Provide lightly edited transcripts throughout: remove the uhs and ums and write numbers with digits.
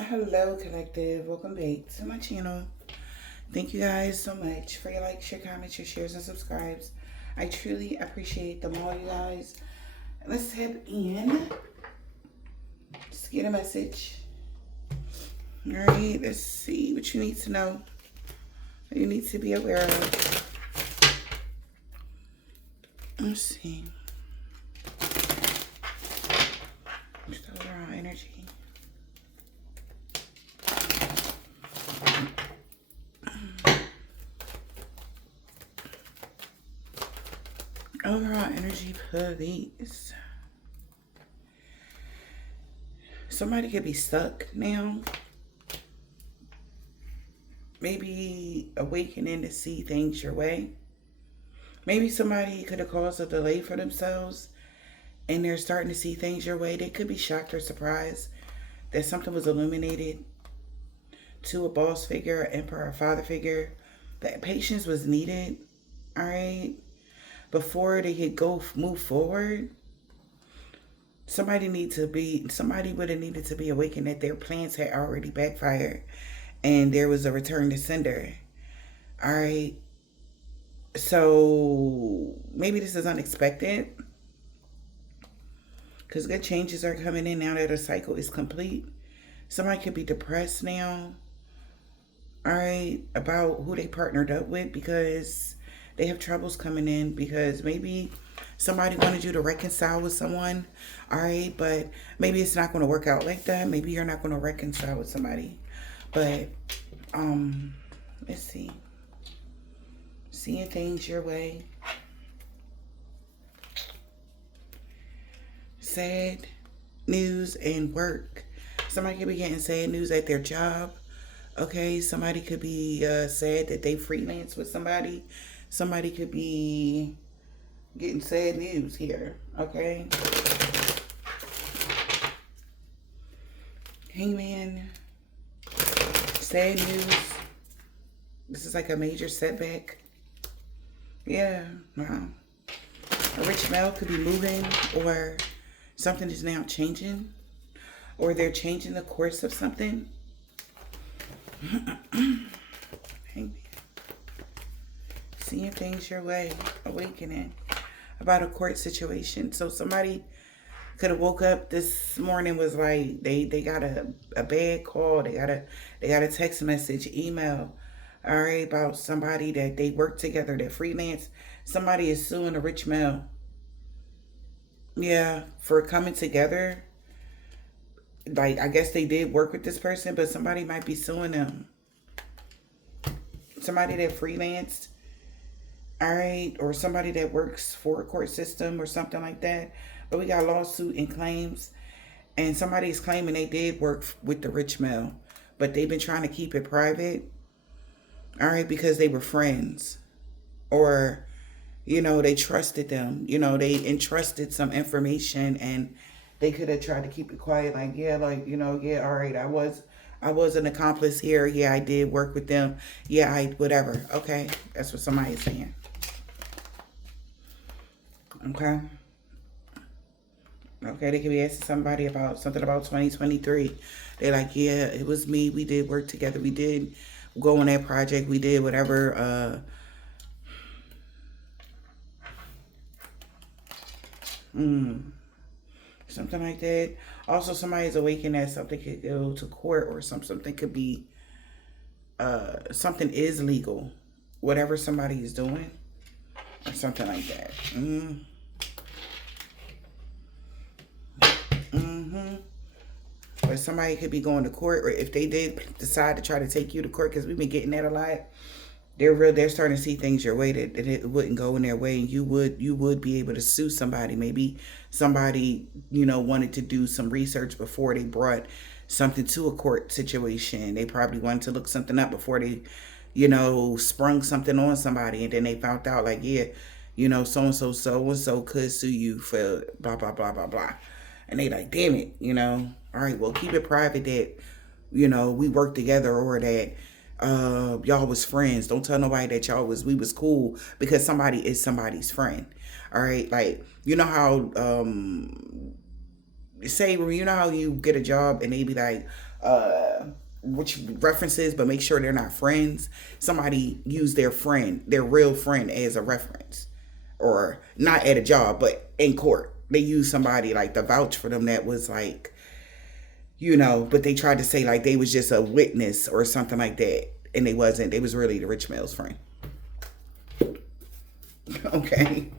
Hello, collective. Welcome back to my channel. Thank you guys so much for your likes, your comments, your shares, and subscribes. I truly appreciate them all, you guys. Let's head in. Just get a message. All right, let's see what you need to know. What you need to be aware of. Let's see. Just overall energy. Overall energy, please. Somebody could be stuck now. Maybe awakening to see things your way. Maybe somebody could have caused a delay for themselves and they're starting to see things your way. They could be shocked or surprised that something was illuminated to a boss figure, an emperor, a father figure. That patience was needed, all right, before they could go move forward. Somebody would have needed to be awakened that their plans had already backfired and there was a return to sender. All right. So maybe this is unexpected because good changes are coming in now that a cycle is complete. Somebody could be depressed now, all right, about who they partnered up with because they have troubles coming in because maybe somebody wanted you to reconcile with someone, all right, but maybe it's not going to work out like that. Maybe you're not going to reconcile with somebody, but let's see. Seeing things your way. Sad news and work. Somebody could be getting sad news at their job. Okay, somebody could be sad that they freelance with somebody. Somebody could be getting sad news here. Okay. Hangman. Sad news. This is like a major setback. Yeah, wow. A rich male could be moving, or something is now changing, or they're changing the course of something. Seeing things your way, awakening about a court situation. So somebody could have woke up this morning, was like they got a bad call, they got a text message, email, all right, about somebody that they work together, that freelance. Somebody is suing a rich male. Yeah, for coming together. Like, I guess they did work with this person, but somebody might be suing them. Somebody that freelanced, all right, or somebody that works for a court system or something like that. But we got lawsuit and claims, and somebody's claiming they did work with the rich male, but they've been trying to keep it private, all right, because they were friends, or they trusted them. They entrusted some information and they could have tried to keep it quiet. Like, yeah, like, yeah, all right, I was an accomplice here. Yeah, I did work with them. Yeah, whatever. Okay. That's what somebody's saying. Okay. Okay, they could be asking somebody about something about 2023. They're like, yeah, it was me. We did work together. We did go on that project. We did whatever. Something like that. Also, somebody's awakened that something could go to court, or something could be, something is legal. Whatever somebody is doing, or something like that. Or somebody could be going to court, or if they did decide to try to take you to court, because we've been getting that a lot. They're starting to see things your way that it wouldn't go in their way, and you would be able to sue somebody. Maybe somebody wanted to do some research before they brought something to a court situation. They probably wanted to look something up before they sprung something on somebody, and then they found out, like, yeah, so and so could sue you for blah blah blah blah blah, and they like, damn it, all right, well, keep it private that we worked together, or that y'all was friends. Don't tell nobody that we was cool, because somebody is somebody's friend. All right, like, how say, you know how you get a job and they be like, which references, but make sure they're not friends. Somebody use their friend, their real friend, as a reference, or not at a job, but in court. They use somebody like to vouch for them that was like, but they tried to say like they was just a witness or something like that, and they wasn't. They was really the rich male's friend. Okay,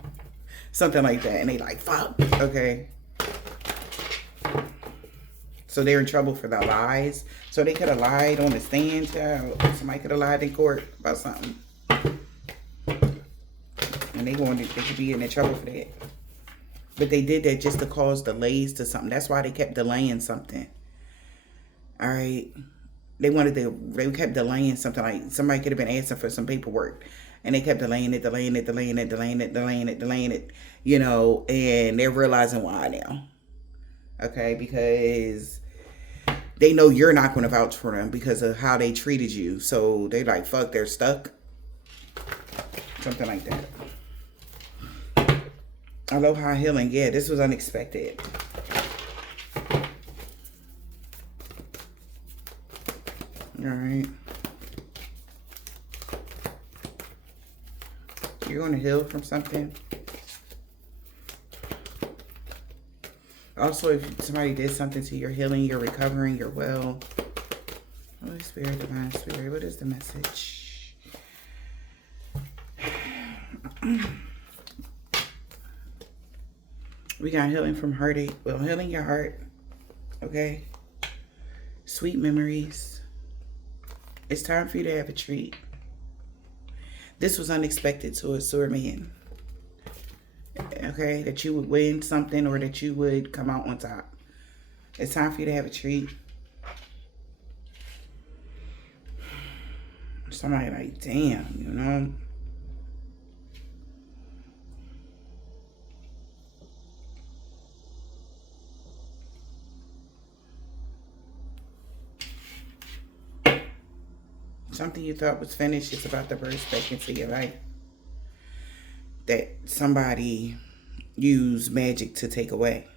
something like that, and they like fuck. Okay. So they're in trouble for the lies. So they could have lied on the stand, child. Somebody could have lied in court about something. And they could be in trouble for that. But they did that just to cause delays to something. That's why they kept delaying something. All right. They kept delaying something. Like somebody could have been asking for some paperwork. And they kept delaying it. And they're realizing why now. Okay, because they know you're not going to vouch for them because of how they treated you. So they like, fuck, they're stuck. Something like that. Aloha healing. Yeah, this was unexpected. All right. You're going to heal from something. Also, if somebody did something to your healing, you're recovering, you're well. Holy Spirit, Divine Spirit, what is the message? We got healing from heartache. Well, healing your heart. Okay? Sweet memories. It's time for you to have a treat. This was unexpected to a sewer man. Okay, that you would win something or that you would come out on top. It's time for you to have a treat. Somebody like, damn, Something you thought was finished is about to burst back into your life. That somebody used magic to take away.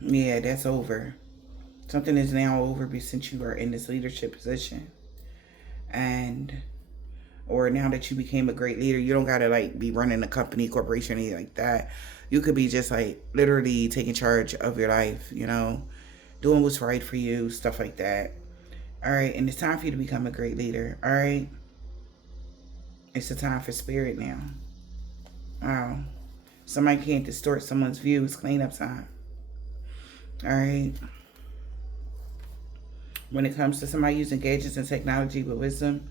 Yeah, that's over. Something is now over since you are in this leadership position. Or now that you became a great leader, you don't gotta like be running a company, corporation, anything like that. You could be just like literally taking charge of your life, doing what's right for you, stuff like that. All right, and it's time for you to become a great leader. All right. It's the time for spirit now. Wow. Somebody can't distort someone's view. It's cleanup time. All right. When it comes to somebody using gadgets and technology with wisdom,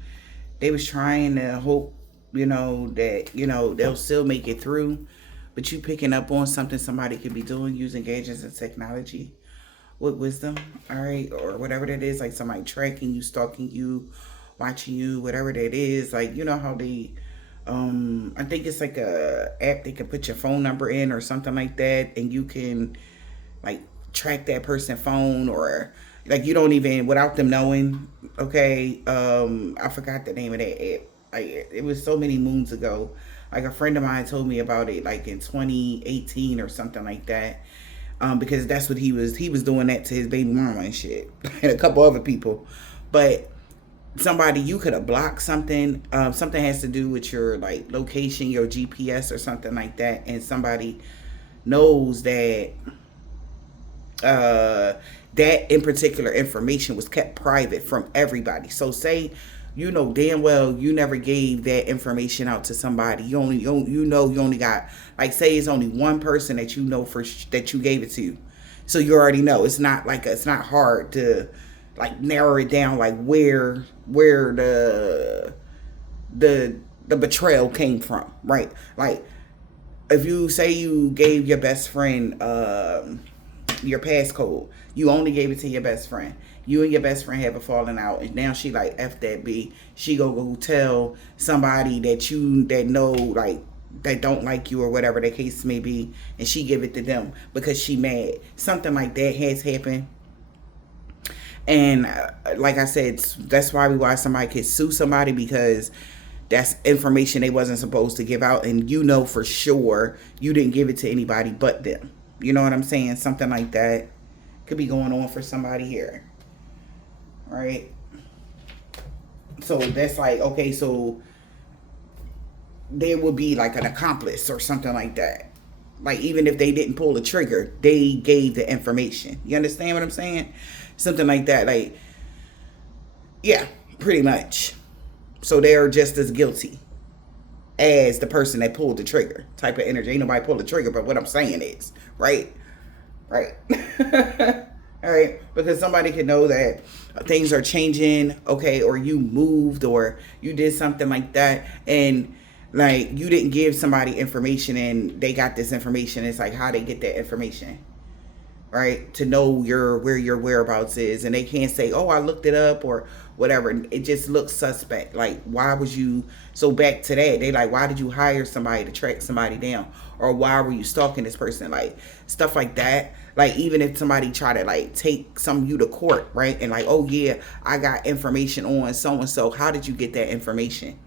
they was trying to hope, that, they'll still make it through. But you picking up on something somebody could be doing using gadgets and technology with wisdom, all right? Or whatever that is, like somebody tracking you, stalking you, watching you, whatever that is. Like, how they, I think it's like a app they can put your phone number in or something like that. And you can like track that person's phone, or like you don't even, without them knowing, okay? I forgot the name of that app. Like, it was so many moons ago. Like a friend of mine told me about it like in 2018 or something like that. Because that's what he was doing that to his baby mama and shit. And a couple other people. But somebody, you could have blocked something. Something has to do with your like location, your GPS or something like that. And somebody knows that that in particular information was kept private from everybody. So say damn well you never gave that information out to somebody. You only got, like, say it's only one person that that you gave it to. So you already know it's not hard to like narrow it down, like where the betrayal came from, right? Like if you say you gave your best friend your passcode, you only gave it to your best friend. You and your best friend have a falling out, and now she like F that B. She go tell somebody that know, like, that don't like you or whatever the case may be, and she give it to them because she mad. Something like that has happened. And like I said, that's why somebody could sue somebody, because that's information they wasn't supposed to give out, and for sure you didn't give it to anybody but them. You know what I'm saying? Something like that could be going on for somebody here. Right? So that's like, okay, so they would be like an accomplice or something like that. Like, even if they didn't pull the trigger, they gave the information. You understand what I'm saying? Something like that. Like, yeah, pretty much. So they're just as guilty as the person that pulled the trigger type of energy. Ain't nobody pulled the trigger, but what I'm saying is, right? Right. All right. Because somebody could know that things are changing, okay, or you moved or you did something like that, and like you didn't give somebody information and they got this information. It's like, how they get that information, right? To know where your whereabouts is, and they can't say, oh, I looked it up or whatever. It just looks suspect. Like, why was you so back to that? They like, why did you hire somebody to track somebody down, or why were you stalking this person? Like, stuff like that. Like, even if somebody try to like take some of you to court, right? And like, oh yeah, I got information on so and so. How did you get that information?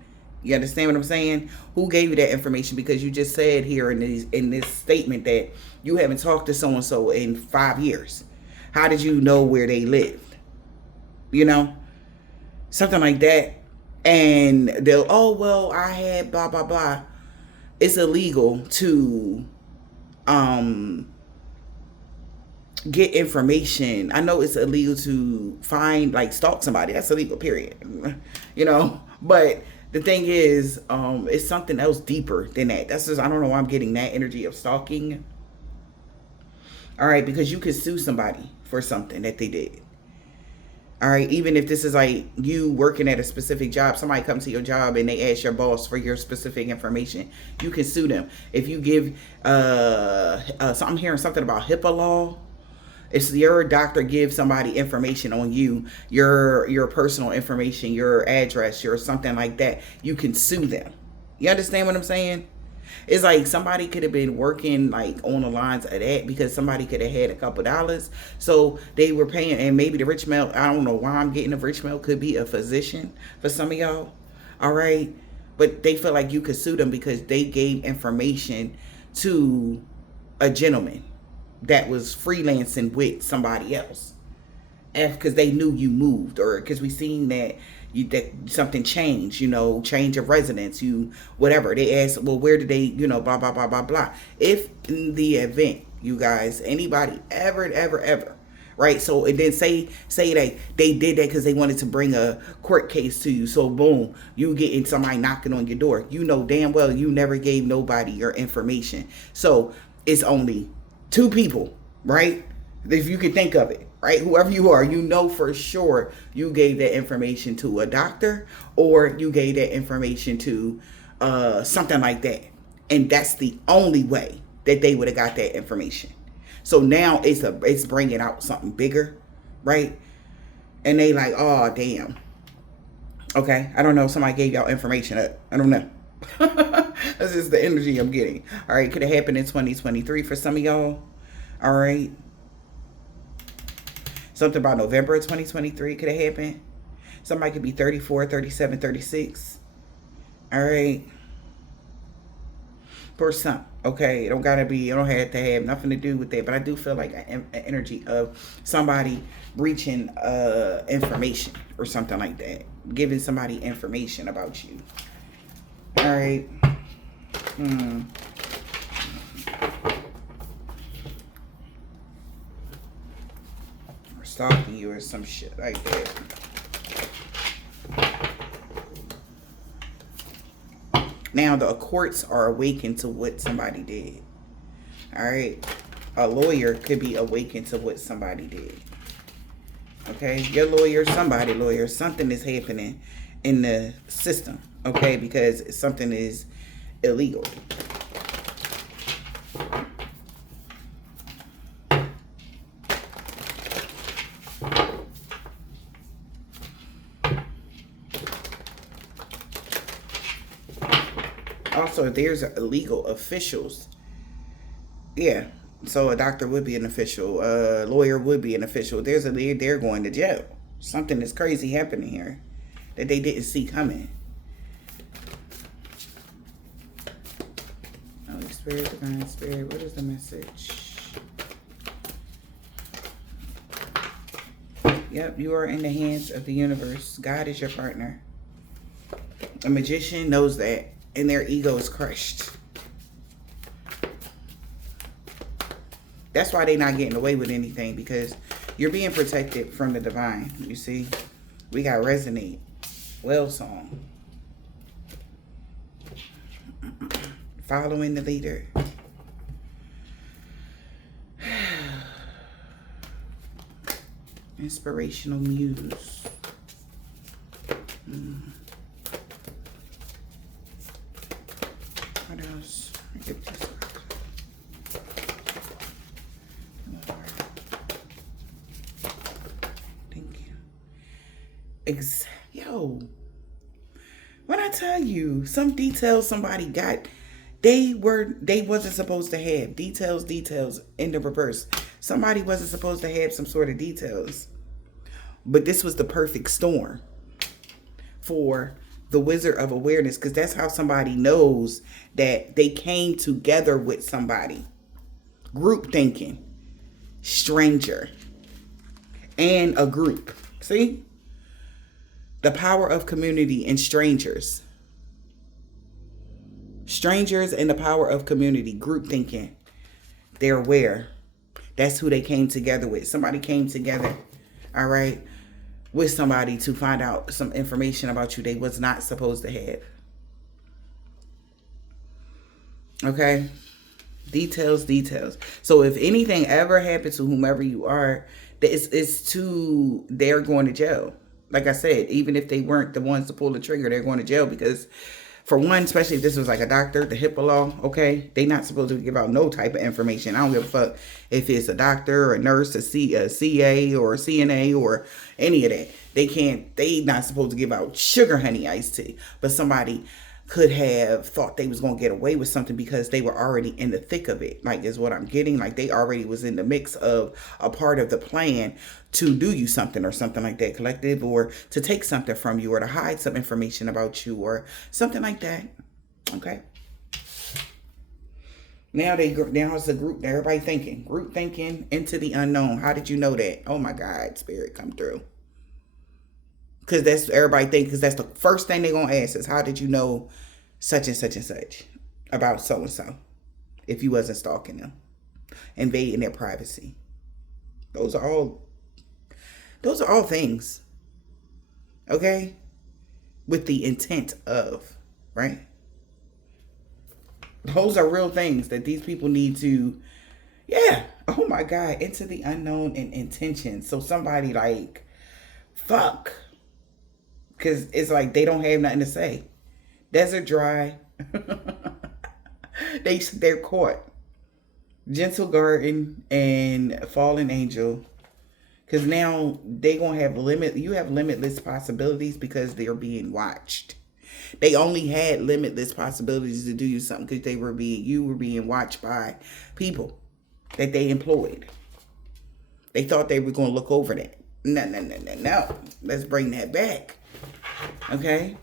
You understand what I'm saying? Who gave you that information? Because you just said here in this statement that you haven't talked to so-and-so in 5 years. How did you know where they lived? You know? Something like that. And they'll, oh, well, I had blah, blah, blah. It's illegal to get information. I know it's illegal to find, like, stalk somebody. That's illegal, period. You know? But the thing is, it's something else deeper than that. That's just, I don't know why I'm getting that energy of stalking. All right, because you could sue somebody for something that they did. All right, even if this is like you working at a specific job, somebody comes to your job and they ask your boss for your specific information, you can sue them. If you give, so I'm hearing something about HIPAA law. If your doctor gives somebody information on you, your personal information, your address, your something like that, you can sue them. You understand what I'm saying? It's like somebody could have been working like on the lines of that because somebody could have had a couple dollars. So they were paying, and maybe the rich male, I don't know why I'm getting a rich male, could be a physician for some of y'all. All right. But they feel like you could sue them because they gave information to a gentleman that was freelancing with somebody else, because they knew you moved, or because we seen that something changed, change of residence, whatever. They asked, well, where did they, blah, blah, blah, blah, blah. If in the event, you guys, anybody ever, right? So it didn't say that they did that because they wanted to bring a court case to you. So boom, you getting somebody knocking on your door. You know damn well you never gave nobody your information. So it's only two people, right? If you can think of it, right? Whoever you are, for sure you gave that information to a doctor, or you gave that information to something like that. And that's the only way that they would have got that information. So now it's bringing out something bigger, right? And they like, oh, damn. Okay, I don't know. Somebody gave y'all information. I don't know. That's just the energy I'm getting. All right, could have happened in 2023 for some of y'all. All right. Something about November of 2023 could have happened. Somebody could be 34, 37, 36. All right. For some. Okay. It don't have to have nothing to do with that. But I do feel like an energy of somebody breaching information or something like that. Giving somebody information about you. All right. Or stalking you or some shit like that. Now the courts are awakened to what somebody did. All right. A lawyer could be awakened to what somebody did. Okay. Your lawyer, somebody lawyer, something is happening in the system. Okay. Because something is illegal. Also, there's illegal officials. Yeah. So a doctor would be an official. A lawyer would be an official. They're going to jail. Something is crazy happening here that they didn't see coming. Holy Spirit, Divine Spirit, what is the message? Yep, you are in the hands of the universe. God is your partner. A magician knows that, and their ego is crushed. That's why they're not getting away with anything, because you're being protected from the divine. You see, we got resonate, well song, following the leader. Inspirational muse. What else? Get this. Thank you. Yo, when I tell you some details somebody got, they wasn't supposed to have details in the reverse. Somebody wasn't supposed to have some sort of details. But this was the perfect storm for the Wizard of Awareness, because that's how somebody knows that they came together with somebody. Group thinking, stranger, and a group. See? The power of community and strangers. Strangers and the power of community, group thinking. They're aware. That's who they came together with. Somebody came together, all right, with somebody to find out some information about you they was not supposed to have. Okay? Details. So if anything ever happens to whomever you are, they're going to jail. Like I said, even if they weren't the ones to pull the trigger, they're going to jail because, for one, especially if this was like a doctor, the HIPAA law, okay? They not supposed to give out no type of information. I don't give a fuck if it's a doctor or a nurse, a CA or a CNA or any of that. They not supposed to give out sugar honey iced tea. But somebody could have thought they was going to get away with something because they were already in the thick of it. Like, is what I'm getting. Like, they already was in the mix of a part of the plan to do you something or something like that, collective, or to take something from you or to hide some information about you or something like that. Okay. Now it's a group. Everybody thinking. Group thinking into the unknown. How did you know that? Oh my God, spirit, come through. Because that's everybody thinks, because that's the first thing they're going to ask is, how did you know such and such and such about so and so if you wasn't stalking them, invading their privacy? Those are all things, okay, with the intent of, right? Those are real things that these people need to, yeah, oh my God, into the unknown and intention. So somebody like, fuck. Because it's like they don't have nothing to say. Desert dry. They're caught. Gentle Garden and Fallen Angel. Because now they gonna have you have limitless possibilities because they're being watched. They only had limitless possibilities to do you something because you were being watched by people that they employed. They thought they were gonna look over that. No. Let's bring that back. Okay,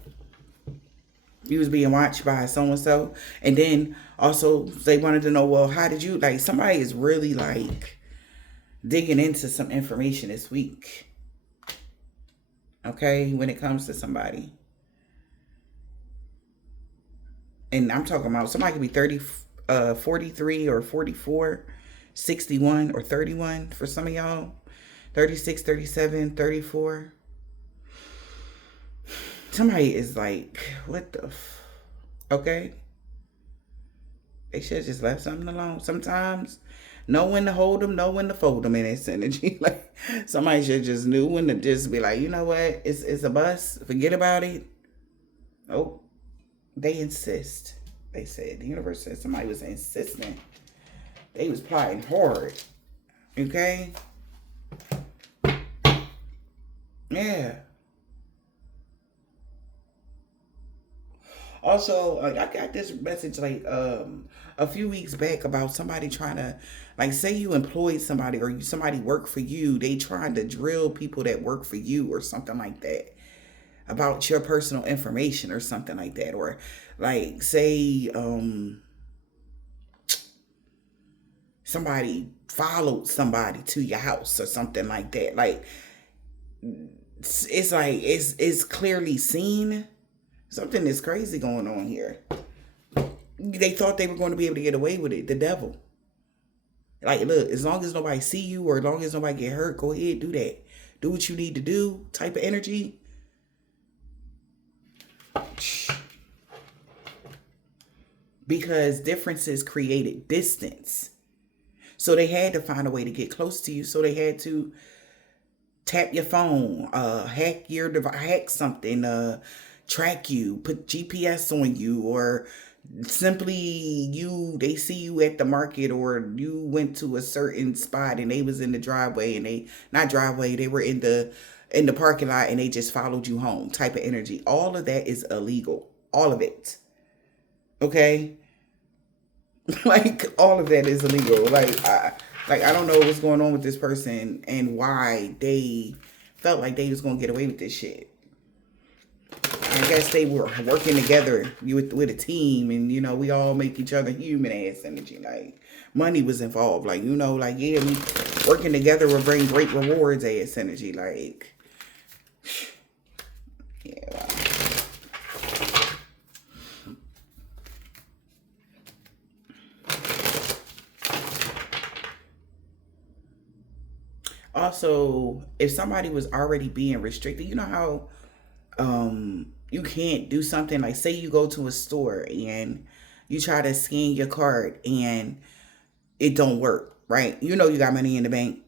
you was being watched by so-and-so, and then also they wanted to know, well, how did you, like, somebody is really like digging into some information this week, okay, when it comes to somebody. And I'm talking about somebody could be 30, 43 or 44, 61 or 31 for some of y'all, 36, 37, 34. Somebody is like, what the okay? They should have just left something alone. Sometimes know when to hold them, know when to fold them in this energy. Like, somebody should just knew when to just be like, you know what? It's a bust. Forget about it. Oh, they insist. They said, the universe said somebody was insistent. They was plotting hard. Okay? Yeah. Also, I got this message like a few weeks back about somebody trying to, like, say you employed somebody or somebody worked for you. They trying to drill people that work for you or something like that about your personal information or something like that. Or like, say somebody followed somebody to your house or something like that. Like, it's like it's clearly seen. Something is crazy going on here. They thought they were going to be able to get away with it. The devil. Like, look, as long as nobody see you or as long as nobody get hurt, go ahead, do that. Do what you need to do. Type of energy. Because differences created distance. So they had to find a way to get close to you. So they had to tap your phone, hack your device, hack something, track you, put GPS on you, or simply they see you at the market, or you went to a certain spot and they was in the driveway and they were in the parking lot and they just followed you home. Type of energy. All of that is illegal. All of it. Okay? Like, all of that is illegal. Like I don't know what's going on with this person and why they felt like they was gonna get away with this shit. I guess they were working together with a team, and we all make each other human ass energy. Like, money was involved. Like, like, yeah, we working together will bring great rewards ass energy. Like, yeah. Wow. Also, if somebody was already being restricted, you know how you can't do something, like, say you go to a store and you try to scan your card and it don't work, right? You got money in the bank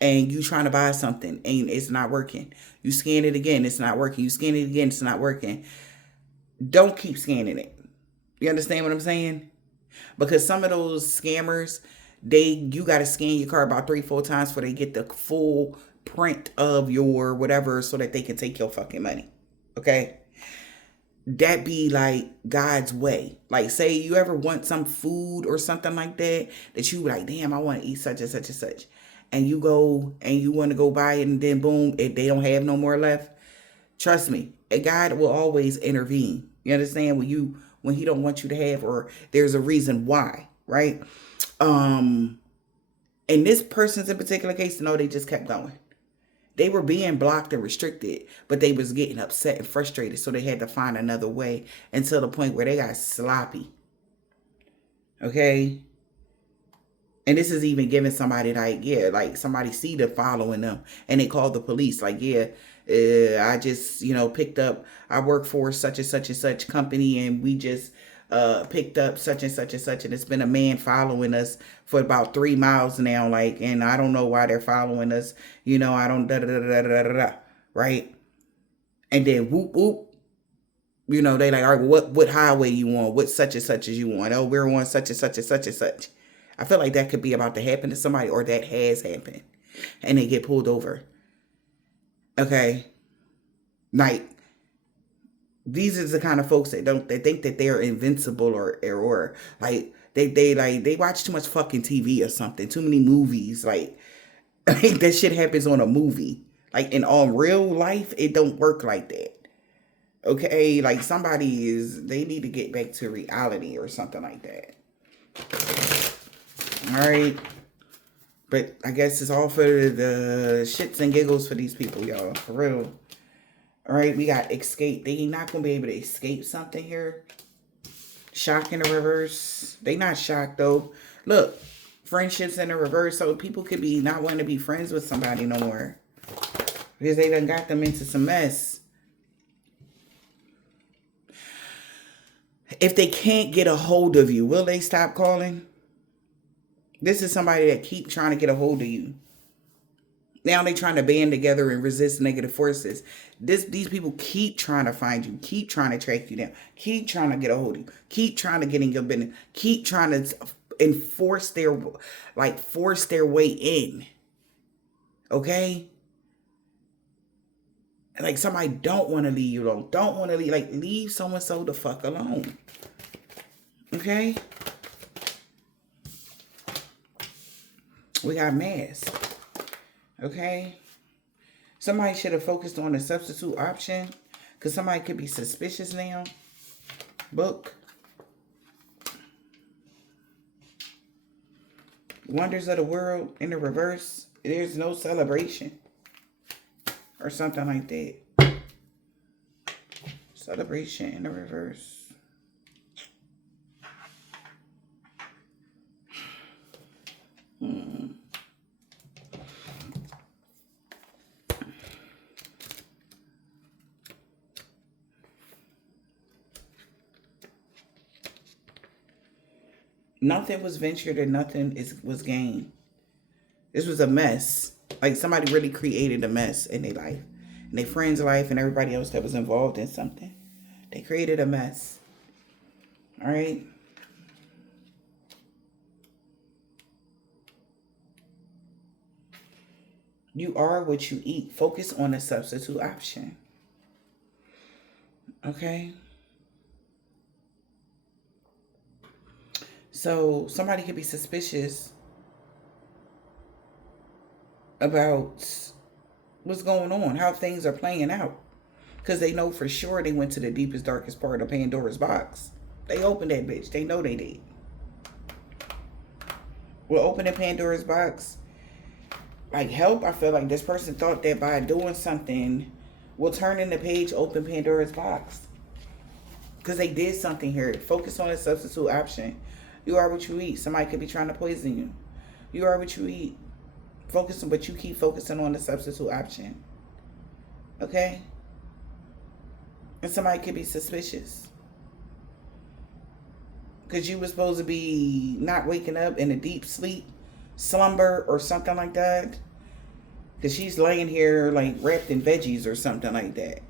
and you trying to buy something and it's not working. You scan it again, it's not working. You scan it again, it's not working. Don't keep scanning it. You understand what I'm saying? Because some of those scammers, you got to scan your card about 3-4 times before they get the full print of your whatever, so that they can take your fucking money. Okay? That be like God's way. Like, say you ever want some food or something like that you like, damn, I want to eat such and such and such. And you go and you want to go buy it, and then boom, they don't have no more left. Trust me, God will always intervene. You understand? When he don't want you to have, or there's a reason why, right? In this person's in particular case, no, they just kept going. They were being blocked and restricted, but they was getting upset and frustrated, so they had to find another way, until the point where they got sloppy. Okay? And this is even giving somebody, like, yeah, like somebody see the following them and they call the police, like, yeah, I just, picked up, I work for such and such company, and we just picked up such and such and such, and it's been a man following us for about 3 miles now, like, and I don't know why they're following us, I don't da, right? And then whoop whoop, they like, all right, what highway you on? What such and such as you on? Oh, we're on such and such and such and such. I feel like that could be about to happen to somebody, or that has happened, and they get pulled over. Okay, like, these are the kind of folks that think that they're invincible, or like they watch too much fucking TV or something, too many movies. Like, that shit happens on a movie. Like, in all real life, it don't work like that. Okay, like, they need to get back to reality or something like that. All right. But I guess it's all for the shits and giggles for these people, y'all. For real. All right, we got escape. They not going to be able to escape something here. Shock in the reverse. They not shocked, though. Look, friendships in the reverse. So people could be not wanting to be friends with somebody no more, because they done got them into some mess. If they can't get a hold of you, will they stop calling? This is somebody that keep trying to get a hold of you. Now they trying to band together and resist negative forces. These people keep trying to find you, keep trying to track you down, keep trying to get a hold of you, keep trying to get in your business, keep trying to force their way in. Okay? Like, somebody don't want to leave you alone. Don't want to leave. Like, leave so-and-so the fuck alone. Okay? We got mask. Okay? Somebody should have focused on the substitute option, because somebody could be suspicious now. Book. Wonders of the world in the reverse. There's no celebration. or something like that. Celebration in the reverse. Nothing was ventured and nothing was gained. This was a mess. Like somebody really created a mess in their life, in their friend's life, and everybody else that was involved in something. They created a mess. All right. You are what you eat. Focus on the substitute option. Okay. So somebody could be suspicious about what's going on, how things are playing out. Because they know for sure they went to the deepest, darkest part of Pandora's box. They opened that bitch. They know they did. Well, opening Pandora's box, like help, I feel like this person thought that by doing something will turn in the page, open Pandora's box. Because they did something here. Focus on a substitute option. You are what you eat. Somebody could be trying to poison you. You are what you eat. Focus on, but you keep focusing on the substitute option. Okay? And somebody could be suspicious. Because you were supposed to be not waking up in a deep sleep, slumber, or something like that. Because she's laying here like wrapped in veggies or something like that.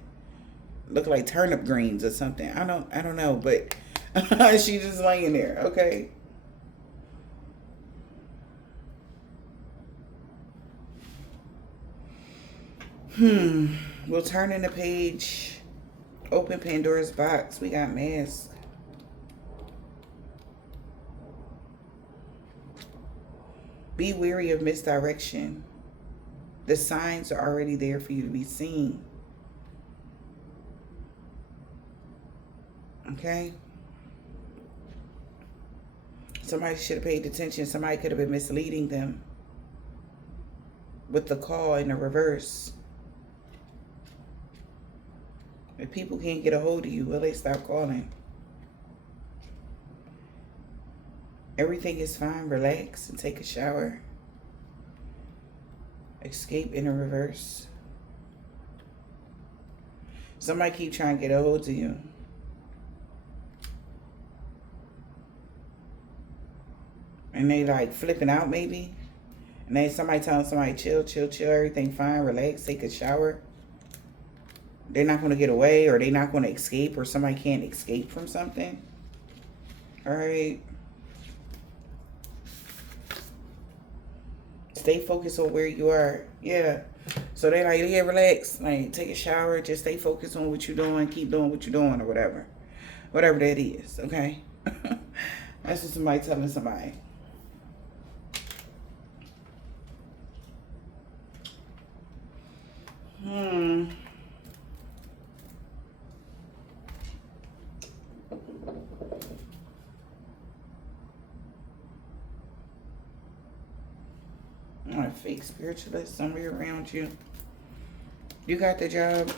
Look like turnip greens or something. I don't know, but she's just laying there, okay? We'll turn in the page. Open Pandora's box. We got masks. Be wary of misdirection. The signs are already there for you to be seen. Okay? Somebody should have paid attention. Somebody could have been misleading them with the call in the reverse. If people can't get a hold of you, will they stop calling? Everything is fine. Relax and take a shower. Escape in the reverse. Somebody keep trying to get a hold of you. And they like flipping out maybe. And then somebody telling somebody chill, chill, chill. Everything fine. Relax. Take a shower. They're not going to get away, or they're not going to escape, or somebody can't escape from something. All right. Stay focused on where you are. Yeah. So they're like, yeah, relax. Like, take a shower. Just stay focused on what you're doing. Keep doing what you're doing or whatever. Whatever that is, okay? That's what somebody telling somebody. A fake spiritualist somewhere around you. You got the job.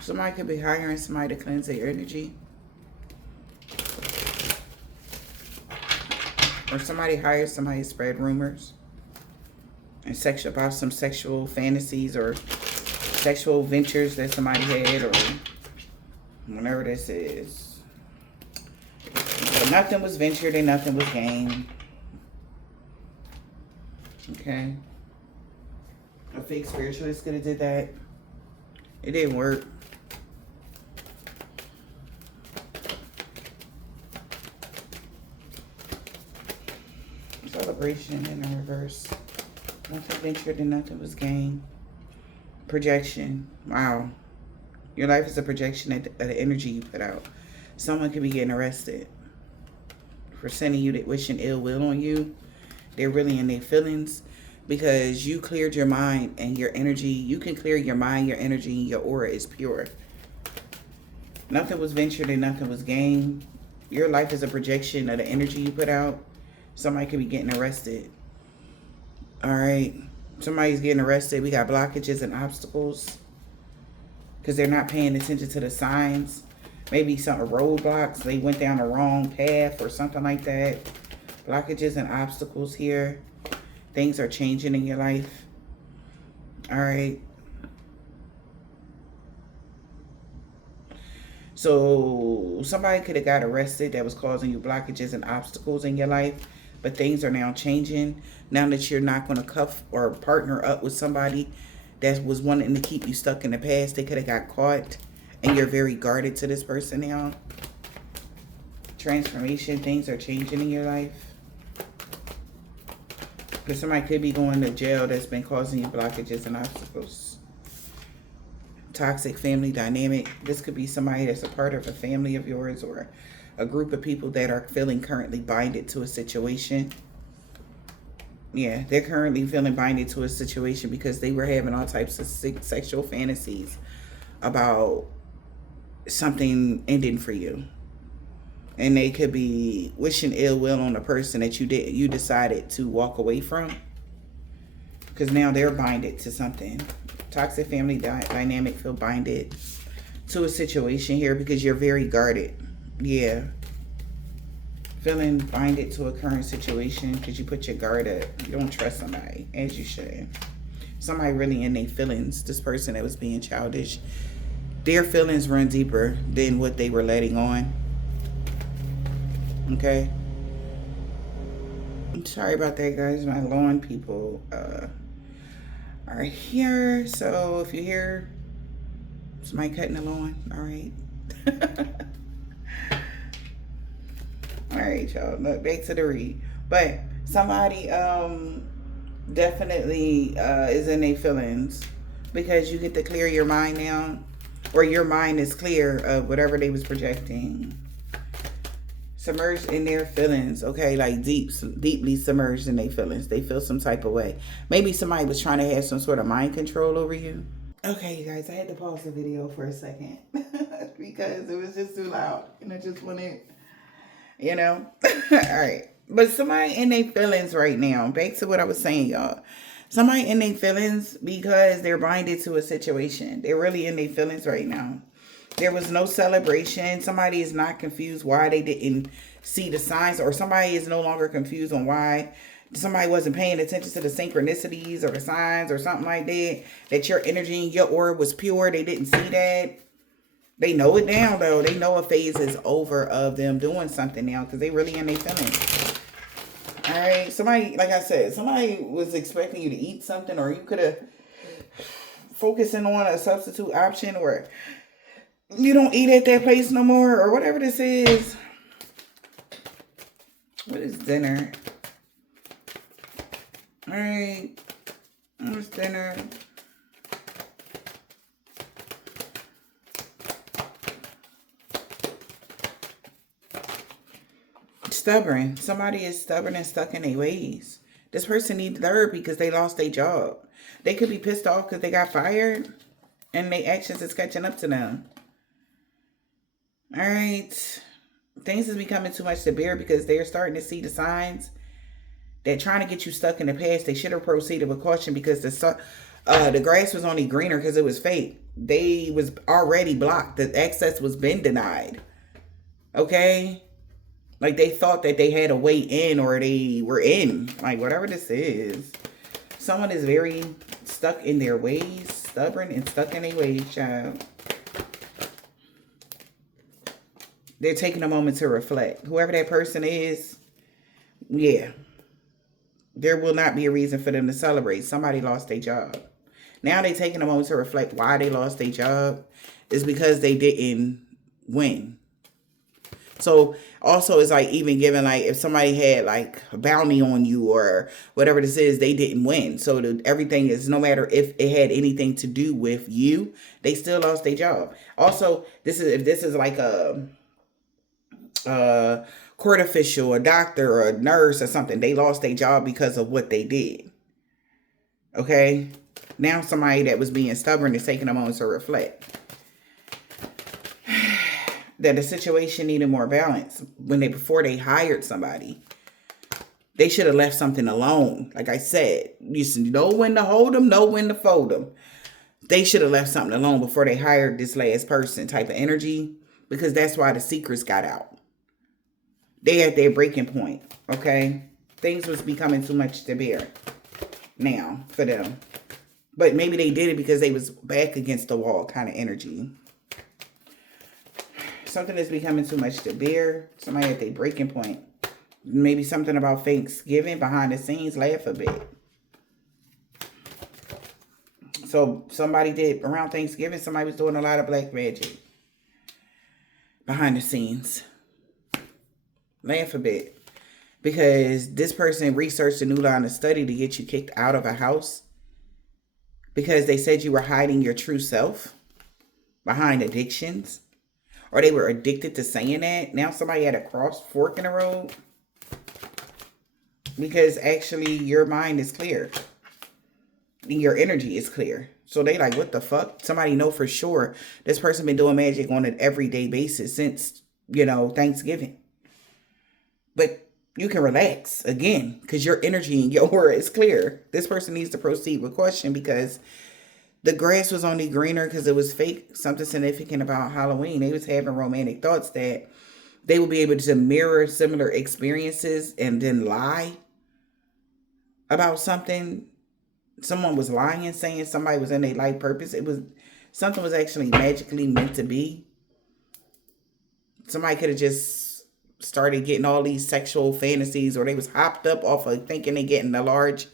Somebody could be hiring somebody to cleanse their energy. Or somebody hires somebody to spread rumors. And about some sexual fantasies or sexual ventures that somebody had, or whatever this is. But nothing was ventured and nothing was gained. Okay. A fake spiritualist could have did that. It didn't work. Celebration in the reverse. Nothing ventured and nothing was gained. Projection. Wow. Your life is a projection of the energy you put out. Someone could be getting arrested for sending you, wishing ill will on you. They're really in their feelings because you cleared your mind and your energy. You can clear your mind, your energy, your aura is pure. Nothing was ventured and nothing was gained. Your life is a projection of the energy you put out. Somebody could be getting arrested. All right. Somebody's getting arrested. We got blockages and obstacles because they're not paying attention to the signs. Maybe some roadblocks. They went down the wrong path or something like that. Blockages and obstacles here. Things are changing in your life. All right. So somebody could have got arrested that was causing you blockages and obstacles in your life. But things are now changing. Now that you're not going to cuff or partner up with somebody that was wanting to keep you stuck in the past. They could have got caught. And you're very guarded to this person now. Transformation. Things are changing in your life. Because somebody could be going to jail that's been causing you blockages and obstacles. Toxic family dynamic. This could be somebody that's a part of a family of yours or a group of people that are feeling currently binded to a situation. Yeah, they're currently feeling binded to a situation because they were having all types of sexual fantasies about something ending for you. And they could be wishing ill will on a person that you decided to walk away from. Because now they're binded to something. Toxic family dynamic, feel binded to a situation here because you're very guarded. Yeah. Feeling binded to a current situation because you put your guard up. You don't trust somebody as you should. Somebody really in their feelings. This person that was being childish. Their feelings run deeper than what they were letting on. Okay. I'm sorry about that, guys. My lawn people are here. So if you hear somebody cutting the lawn, all right. All right, y'all. Look, back to the read. But somebody definitely is in their feelings because you get to clear your mind now. Or your mind is clear of whatever they was projecting. Submerged in their feelings. Okay, like deeply submerged in their feelings. They feel some type of way. Maybe somebody was trying to have some sort of mind control over you. Okay, you guys, I had to pause the video for a second. Because it was just too loud. And I just wanted, you know. Alright. But somebody in their feelings right now. Back to what I was saying, y'all. Somebody in their feelings because they're binded to a situation. They're really in their feelings right now. There was no celebration. Somebody is not confused why they didn't see the signs. Or somebody is no longer confused on why somebody wasn't paying attention to the synchronicities or the signs or something like that. That your energy and your aura was pure. They didn't see that. They know it now, though. They know a phase is over of them doing something now because they really in their feelings. All right, somebody, like I said, somebody was expecting you to eat something, or you could have focusing on a substitute option, or you don't eat at that place no more, or whatever this is. What is dinner? All right, what's dinner? Stubborn. Somebody is stubborn and stuck in their ways. This person needs therapy because they lost their job. They could be pissed off because they got fired and their actions is catching up to them. All right. Things is becoming too much to bear because they're starting to see the signs. They're trying to get you stuck in the past. They should have proceeded with caution because the grass was only greener because it was fake. They was already blocked. The access was been denied. Okay? Like they thought that they had a way in or they were in. Like whatever this is. Someone is very stuck in their ways. Stubborn and stuck in their ways, child. They're taking a moment to reflect. Whoever that person is, yeah. There will not be a reason for them to celebrate. Somebody lost their job. Now they're taking a moment to reflect why they lost their job. Is because they didn't win. So also it's like even given like if somebody had like a bounty on you or whatever this is, they didn't win. So everything is, no matter if it had anything to do with you, they still lost their job. Also, if this is like a court official, a doctor, or a nurse or something, they lost their job because of what they did. Okay? Now somebody that was being stubborn is taking a moment to reflect. That the situation needed more balance before they hired somebody. They should have left something alone. Like I said, you know when to hold them, know when to fold them. They should have left something alone before they hired this last person type of energy, because that's why the secrets got out. They at their breaking point, okay? Things was becoming too much to bear now for them. But maybe they did it because they was back against the wall kind of energy. Something is becoming too much to bear. Somebody at their breaking point. Maybe something about Thanksgiving behind the scenes. Laugh a bit. So somebody did around Thanksgiving. Somebody was doing a lot of black magic behind the scenes. Laugh a bit. Because this person researched a new line of study to get you kicked out of a house. Because they said you were hiding your true self behind addictions. Or they were addicted to saying that. Now somebody had a cross fork in the road. Because actually your mind is clear. Your energy is clear. So they like, what the fuck? Somebody know for sure this person been doing magic on an everyday basis since, Thanksgiving. But you can relax again because your energy and your aura is clear. This person needs to proceed with caution because the grass was only greener because it was fake. Something significant about Halloween. They was having romantic thoughts that they will be able to mirror similar experiences and then lie about something. Someone was lying, saying somebody was in their life purpose. Something was actually magically meant to be. Somebody could have just started getting all these sexual fantasies, or they was hopped up off of thinking they getting a large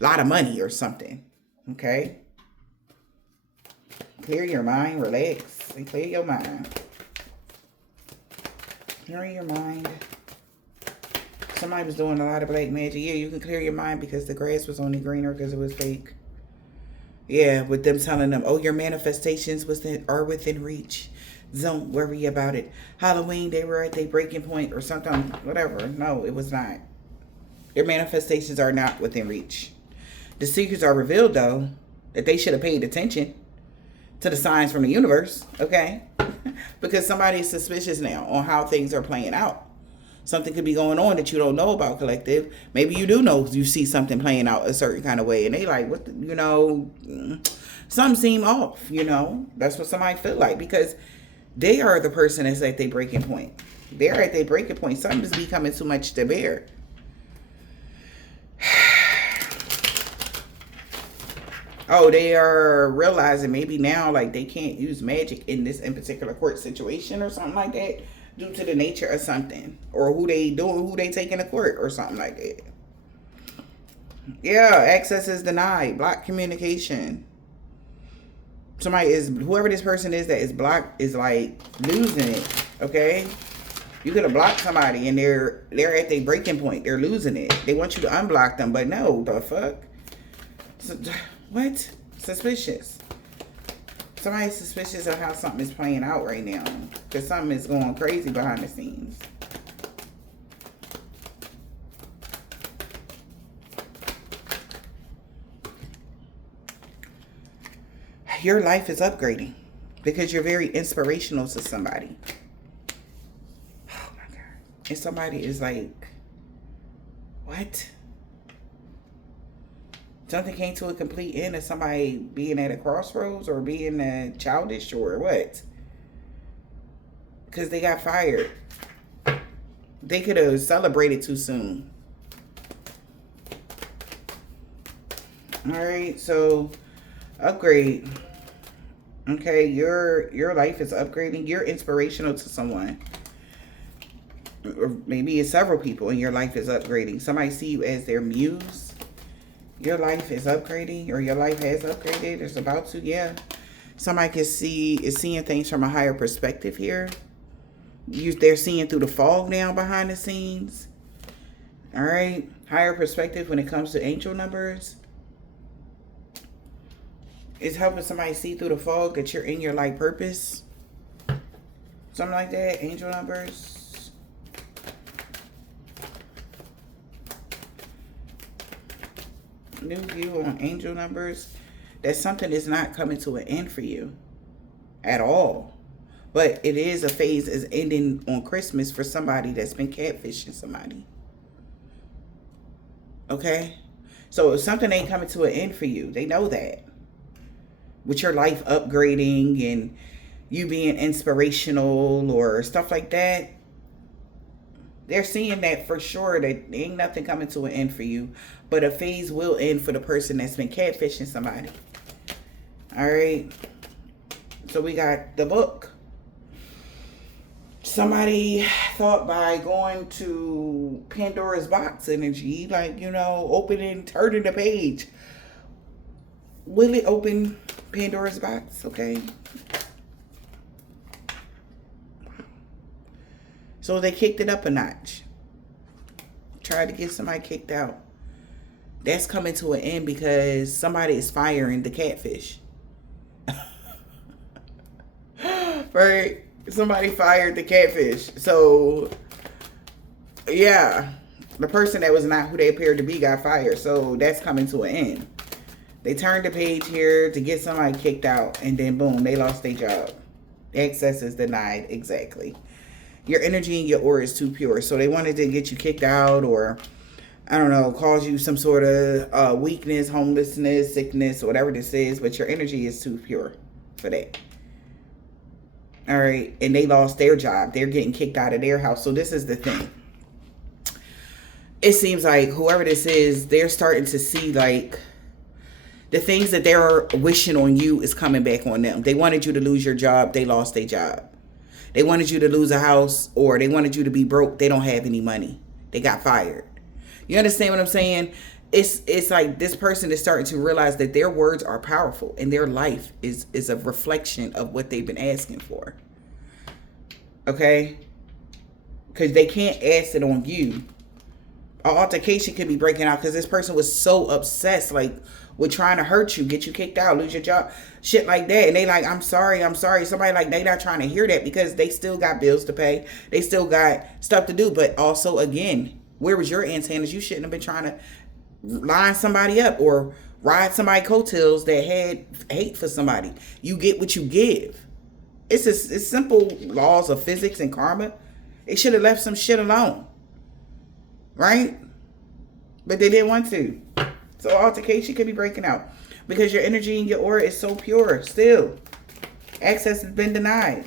lot of money or something. Okay? Clear your mind, relax, and clear your mind. Clear your mind. Somebody was doing a lot of black magic. Yeah, you can clear your mind because the grass was only greener because it was fake. Yeah, with them telling them, oh, your manifestations are within reach. Don't worry about it. Halloween, they were at their breaking point or something, whatever. No, it was not. Their manifestations are not within reach. The secrets are revealed, though, that they should have paid attention to the signs from the universe, okay? Because somebody is suspicious now on how things are playing out. Something could be going on that you don't know about, collective. Maybe you do know you see something playing out a certain kind of way. And they like, something seem off, That's what somebody feel like. Because they are the person that's at their breaking point. They're at their breaking point. Something's becoming too much to bear. Oh, they are realizing maybe now, like, they can't use magic in particular court situation or something like that. Due to the nature of something, or who they taking to court, or something like that. Yeah, access is denied. Blocked communication. Whoever this person is that is blocked is like losing it. Okay, you could have blocked somebody and they're at their breaking point. They're losing it. They want you to unblock them, but no, the fuck. What? Suspicious. Somebody's suspicious of how something is playing out right now. Because something is going crazy behind the scenes. Your life is upgrading. Because you're very inspirational to somebody. Oh my God. And somebody is like, what? Something came to a complete end of somebody being at a crossroads or being childish or what? Because they got fired. They could have celebrated too soon. Alright, so upgrade. Okay, your life is upgrading. You're inspirational to someone. Or maybe it's several people in your life is upgrading. Somebody see you as their muse. Your life is upgrading, or your life has upgraded. It's about to, yeah. Somebody is seeing things from a higher perspective here. They're seeing through the fog now behind the scenes. All right, higher perspective when it comes to angel numbers. It's helping somebody see through the fog that you're in your life purpose. Something like that. Angel numbers. New view on angel numbers. That something is not coming to an end for you at all, but it is a phase is ending on Christmas for somebody that's been catfishing somebody. Okay? So if something ain't coming to an end for you, they know that. With your life upgrading and you being inspirational or stuff like that, they're seeing that for sure, that ain't nothing coming to an end for you. But a phase will end for the person that's been catfishing somebody. All right? So we got the book. Somebody thought by going to Pandora's box energy, like, opening, turning the page. Will it open Pandora's box? Okay. So they kicked it up a notch. Tried to get somebody kicked out. That's coming to an end because somebody is firing the catfish. Right? Somebody fired the catfish. So, yeah. The person that was not who they appeared to be got fired. So that's coming to an end. They turned the page here to get somebody kicked out. And then boom, they lost their job. Access is denied. Exactly. Your energy and your aura is too pure. So they wanted to get you kicked out, or, I don't know, cause you some sort of weakness, homelessness, sickness, whatever this is. But your energy is too pure for that. All right. And they lost their job. They're getting kicked out of their house. So this is the thing. It seems like whoever this is, they're starting to see like the things that they're wishing on you is coming back on them. They wanted you to lose your job. They lost their job. They wanted you to lose a house, or they wanted you to be broke. They don't have any money. They got fired. You understand what I'm saying? It's like this person is starting to realize that their words are powerful and their life is a reflection of what they've been asking for. Okay? Because they can't ask it on you. An altercation could be breaking out because this person was so obsessed, like, with trying to hurt you, get you kicked out, lose your job, shit like that. And they like, I'm sorry. Somebody like, they not trying to hear that because they still got bills to pay. They still got stuff to do. But also, again, where was your antennas? You shouldn't have been trying to line somebody up or ride somebody coattails that had hate for somebody. You get what you give. It's simple laws of physics and karma. They should have left some shit alone. Right? But they didn't want to. So altercation could be breaking out because your energy and your aura is so pure still. Access has been denied.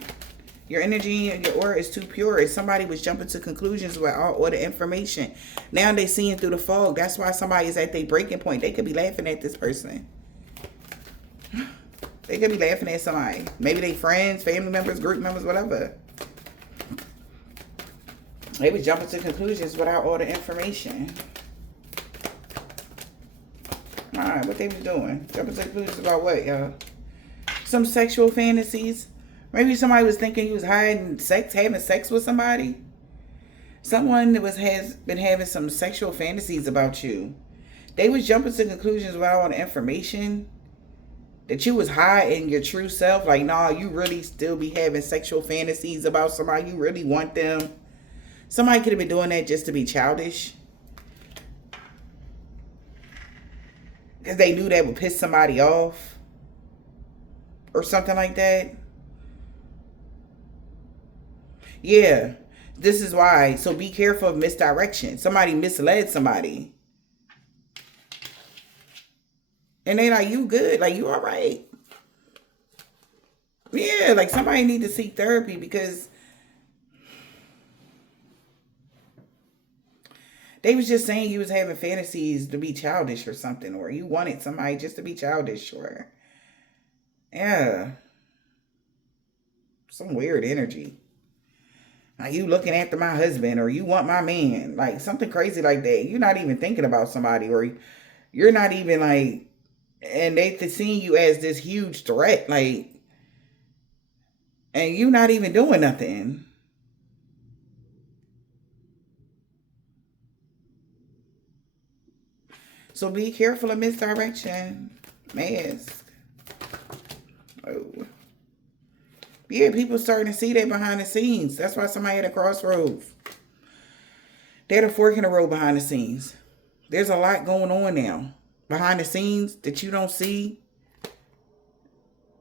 Your energy and your aura is too pure. If somebody was jumping to conclusions with all the information, now they seeing through the fog. That's why somebody is at their breaking point. They could be laughing at this person. They could be laughing at somebody. Maybe they friends, family members, group members, whatever. They was jumping to conclusions without all the information. Alright, what they was doing? Jumping to conclusions about what, y'all? Some sexual fantasies. Maybe somebody was thinking he was having sex with somebody. Someone that has been having some sexual fantasies about you. They was jumping to conclusions without all the information. That you was high in your true self. Like, nah, you really still be having sexual fantasies about somebody. You really want them. Somebody could have been doing that just to be childish. Because they knew that would piss somebody off. Or something like that. Yeah. This is why. So be careful of misdirection. Somebody misled somebody. And they like, you good. Like, you all right. Yeah. Like, somebody need to seek therapy because they was just saying you was having fantasies to be childish or something. Or you wanted somebody just to be childish. Or, yeah. Some weird energy. Like, you looking after my husband. Or you want my man. Like, something crazy like that. You're not even thinking about somebody. Or you're not even like... And they seeing you as this huge threat. Like... And you not even doing nothing. So be careful of misdirection. Mask. Oh. Yeah, people starting to see that behind the scenes. That's why somebody at a crossroads. They're at a fork in the road behind the scenes. There's a lot going on now. Behind the scenes that you don't see.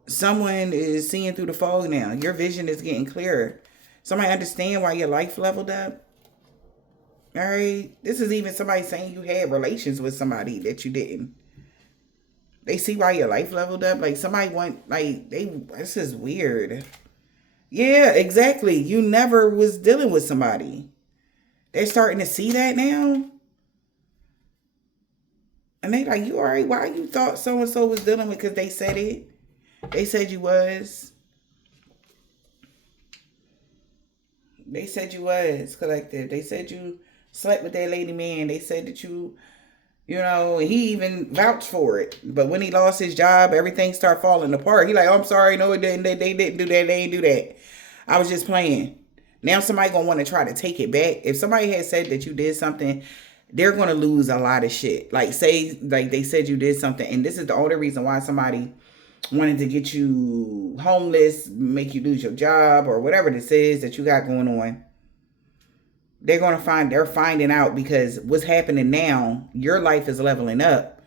Someone is seeing through the fog now. Your vision is getting clearer. Somebody understand why your life leveled up. All right. This is even somebody saying you had relations with somebody that you didn't. They see why your life leveled up. Like somebody want, like, this is weird. Yeah, exactly. You never was dealing with somebody. They're starting to see that now. And they like, you all right? Why you thought so-and-so was dealing with? Because they said it. They said you was. They said you was collective. They said you slept with that lady man. They said that you know, he even vouched for it. But when he lost his job, everything started falling apart. He like, oh, I'm sorry. No, it didn't. They didn't do that. They ain't do that. I was just playing. Now somebody going to want to try to take it back. If somebody had said that you did something, they're going to lose a lot of shit. Like say, like they said you did something. And this is the only reason why somebody wanted to get you homeless, make you lose your job or whatever this is that you got going on. They're finding out because what's happening now, your life is leveling up.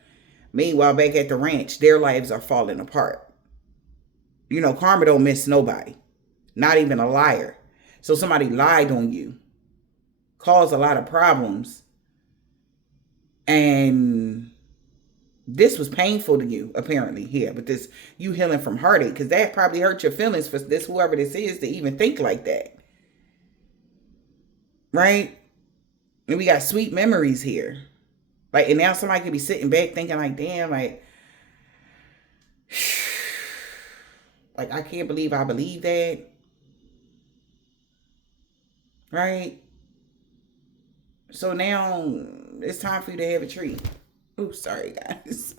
Meanwhile, back at the ranch, their lives are falling apart. You know, karma don't miss nobody. Not even a liar. So somebody lied on you. Caused a lot of problems. And this was painful to you, apparently, here. But this, you healing from heartache. Because that probably hurt your feelings for this, whoever this is, to even think like that. Right? And we got sweet memories here. Like, and now somebody could be sitting back thinking like, damn, like I can't believe I believe that. Right? So now it's time for you to have a treat. Oops, sorry guys.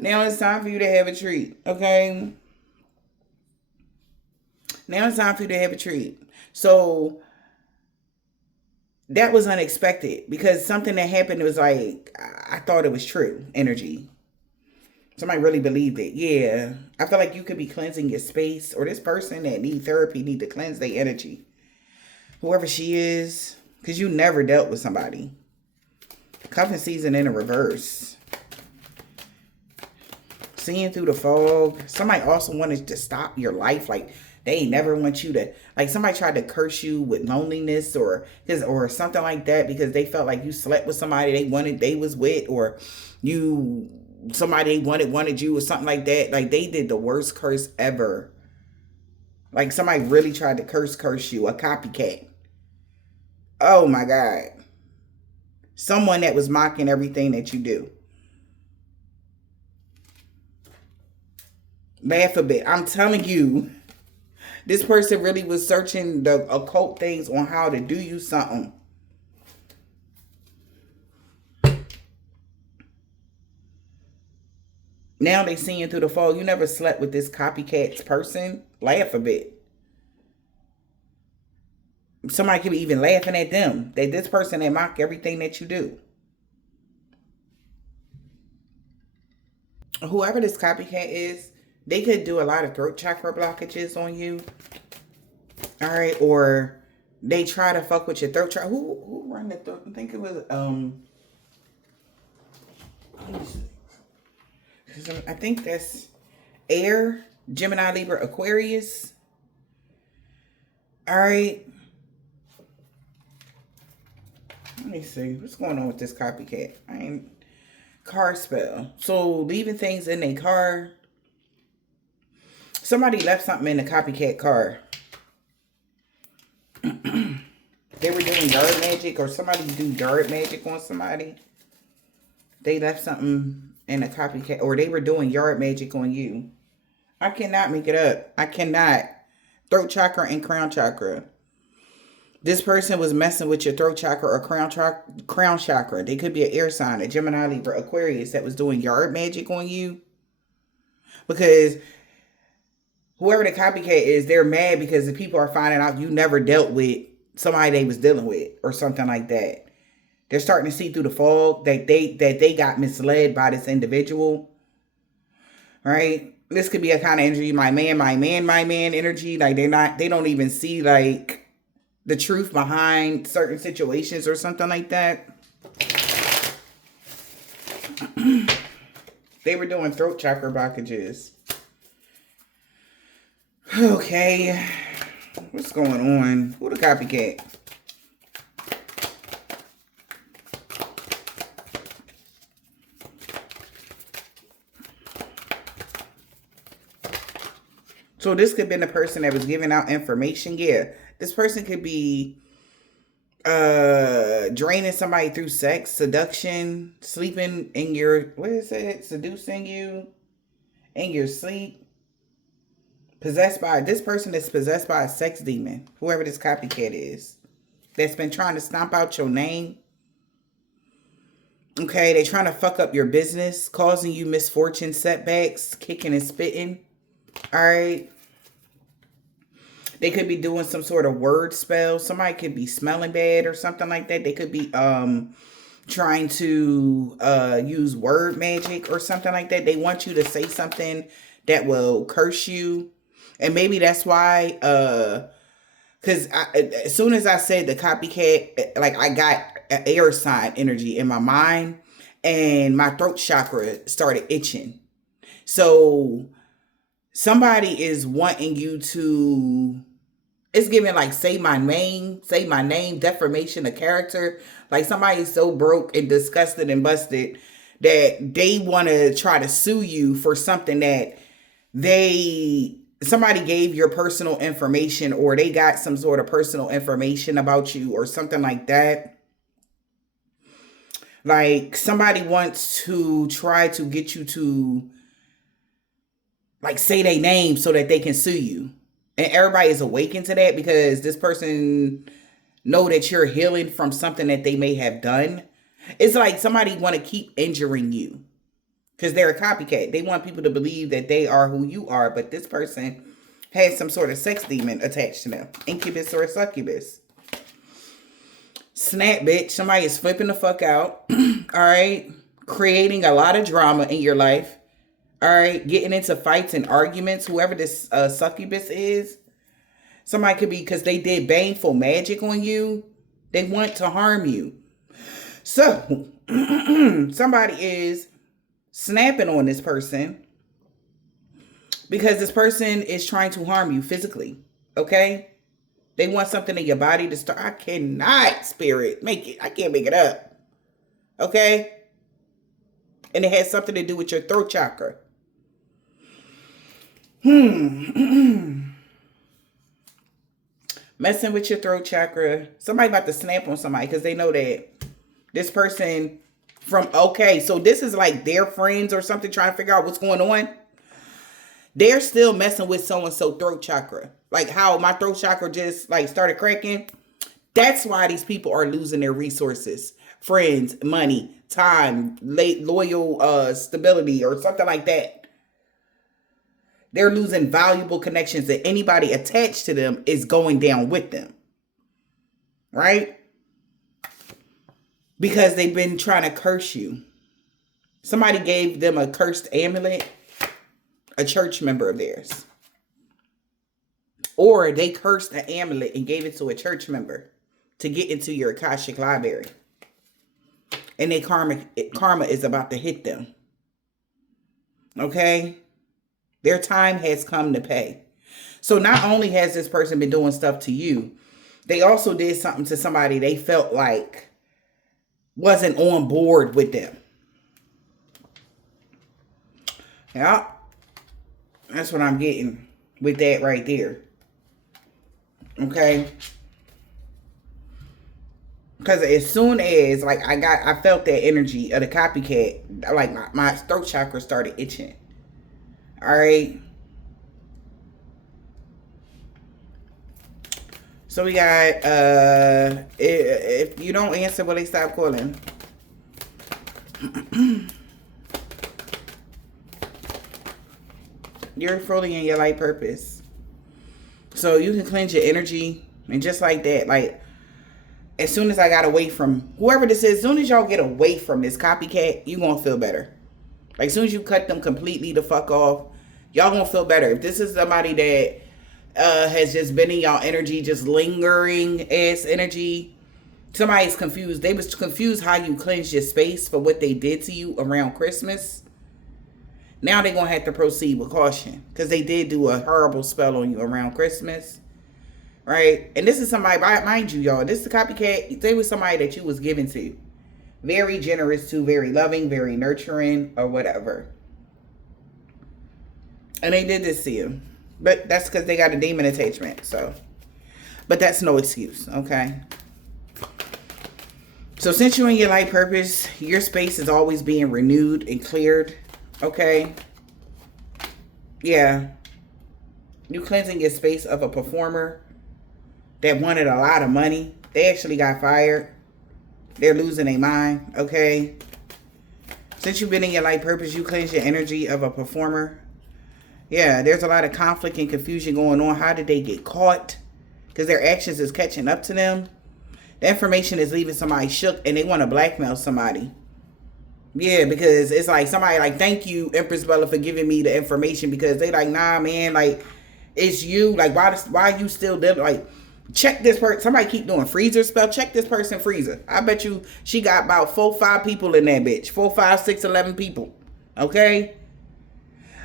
Now it's time for you to have a treat. Okay? Now it's time for you to have a treat. So that was unexpected because something that happened was like, I thought it was true energy. Somebody really believed it. Yeah. I feel like you could be cleansing your space, or this person that need therapy need to cleanse their energy. Whoever she is, because you never dealt with somebody. Cuffing season in a reverse. Seeing through the fog. Somebody also wanted to stop your life. Like, they never want you to, like somebody tried to curse you with loneliness or something like that because they felt like you slept with somebody they was with, or somebody they wanted you or something like that. Like they did the worst curse ever. Like somebody really tried to curse you, a copycat. Oh my God. Someone that was mocking everything that you do. Laugh a bit. I'm telling you. This person really was searching the occult things on how to do you something. Now they seeing through the fog. You never slept with this copycat's person. Laugh a bit. Somebody could be even laughing at them. That this person that mock everything that you do. Whoever this copycat is, they could do a lot of throat chakra blockages on you. All right, or they try to fuck with your throat chakra. Who run the throat? I think it was I think that's Air, Gemini, Libra, Aquarius. All right. Let me see what's going on with this copycat. Car spell. So leaving things in a car. Somebody left something in the copycat car. They were doing yard magic, or somebody do yard magic on somebody. They left something in a copycat, or they were doing yard magic on you. I cannot make it up. I cannot. Throat chakra and crown chakra. This person was messing with your throat chakra or crown chakra. They could be an air sign, a Gemini, Libra, Aquarius that was doing yard magic on you. Because whoever the copycat is, they're mad because the people are finding out you never dealt with somebody they was dealing with or something like that. They're starting to see through the fog that they got misled by this individual. Right? This could be a kind of energy, my man energy. Like they don't even see like the truth behind certain situations or something like that. They were doing throat chakra blockages. Okay. What's going on? Who the copycat? So this could have been the person that was giving out information. Yeah. This person could be draining somebody through sex, seduction, sleeping in your, what is it? Seducing you in your sleep. Possessed by, this person is possessed by a sex demon, whoever this copycat is, that's been trying to stomp out your name. Okay, they trying to fuck up your business, causing you misfortune, setbacks, kicking and spitting. All right. They could be doing some sort of word spell. Somebody could be smelling bad or something like that. They could be trying to use word magic or something like that. They want you to say something that will curse you. And maybe that's why, because as soon as I said the copycat, like I got an air sign energy in my mind and my throat chakra started itching. So somebody is wanting you to, it's giving like say my name, defamation of character. Like somebody's so broke and disgusted and busted that they want to try to sue you for something that somebody gave your personal information, or they got some sort of personal information about you or something like that. Like somebody wants to try to get you to like say their name so that they can sue you. And everybody is awakened to that because this person know that you're healing from something that they may have done. It's like somebody want to keep injuring you because they're a copycat. They want people to believe that they are who you are, but this person has some sort of sex demon attached to them. Incubus or succubus. Snap, bitch. Somebody is flipping the fuck out. All right. Creating a lot of drama in your life. All right. Getting into fights and arguments. Whoever this succubus is. Somebody could be, because they did baneful magic on you. They want to harm you. So, somebody is snapping on this person because this person is trying to harm you physically. Okay? They want something in your body to start. I cannot, spirit, make it. I can't make it up. Okay? And it has something to do with your throat chakra. Messing with your throat chakra. Somebody about to snap on somebody because they know that this person from, okay, so this is like their friends or something trying to figure out what's going on. They're still messing with so-and-so throat chakra. Like how my throat chakra just like started cracking. That's why these people are losing their resources. Friends, money, time, loyal stability or something like that. They're losing valuable connections that anybody attached to them is going down with them. Right? Because they've been trying to curse you. Somebody gave them a cursed amulet. A church member of theirs. Or they cursed the amulet and gave it to a church member to get into your Akashic library. And their karma is about to hit them. Okay? Their time has come to pay. So not only has this person been doing stuff to you, they also did something to somebody they felt like wasn't on board with them. Yeah. That's what I'm getting with that right there. Okay? Because as soon as, like, I felt that energy of the copycat, like, my throat chakra started itching. All right? So we got, if you don't answer, will they stop calling? You're fully in your light purpose. So you can cleanse your energy. And just like that, like, as soon as I got away from whoever this is, as soon as y'all get away from this copycat, you gonna feel better. Like, as soon as you cut them completely the fuck off, y'all gonna feel better. If this is somebody that has just been in y'all energy, just lingering ass energy, somebody's confused. They was confused how you cleanse your space for what they did to you around Christmas. Now they're going to have to proceed with caution because they did do a horrible spell on you around Christmas. Right? And this is somebody, mind you, y'all, this is the copycat. They was somebody that you was given to. Very generous to, very loving, very nurturing, or whatever. And they did this to you. But that's because they got a demon attachment. So, but that's no excuse, okay? So since you're in your life purpose, your space is always being renewed and cleared, okay? Yeah. You cleansing your space of a performer that wanted a lot of money. They actually got fired. They're losing their mind, okay? Since you've been in your life purpose, you cleanse your energy of a performer. Yeah, there's a lot of conflict and confusion going on. How did they get caught? Because their actions is catching up to them. The information is leaving somebody shook and they want to blackmail somebody. Yeah, because it's like somebody like, thank you, Empress Bella, for giving me the information, because they like, nah, man, like, it's you. Like, why are you still there? Like, check this person. Somebody keep doing freezer spell. Check this person freezer. I bet you she got about 4, 5 people in that bitch. 4, 5, 6, 11 people. Okay?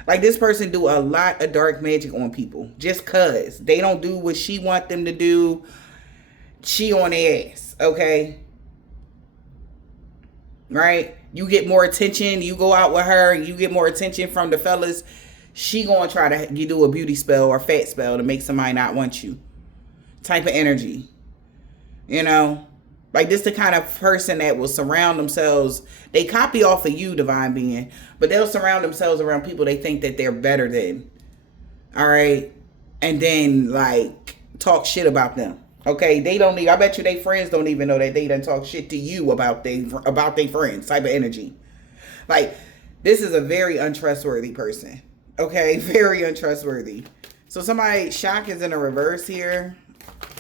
Like, this person do a lot of dark magic on people. Just cause. They don't do what she want them to do. She on their ass. Okay? Right? You get more attention. You go out with her. You get more attention from the fellas. She gonna try to do a beauty spell or fat spell to make somebody not want you. Type of energy. You know? Like, this the kind of person that will surround themselves. They copy off of you, divine being. But they'll surround themselves around people they think that they're better than. Alright? And then, like, talk shit about them. Okay? They don't need, I bet you they friends don't even know that they done talk shit to you about their friends. Type of energy. Like, this is a very untrustworthy person. Okay? Very untrustworthy. So somebody, shock is in a reverse here.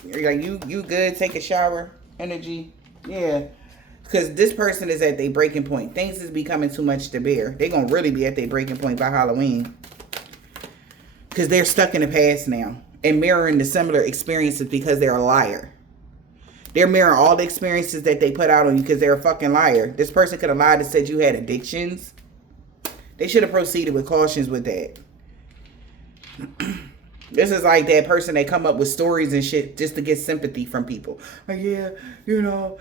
You're like, you good? Take a shower. Energy. Yeah. Because this person is at their breaking point. Things is becoming too much to bear. They're going to really be at their breaking point by Halloween. Because they're stuck in the past now. And mirroring the similar experiences because they're a liar. They're mirroring all the experiences that they put out on you because they're a fucking liar. This person could have lied and said you had addictions. They should have proceeded with cautions with that. This is like that person that come up with stories and shit just to get sympathy from people. Like, yeah, you know,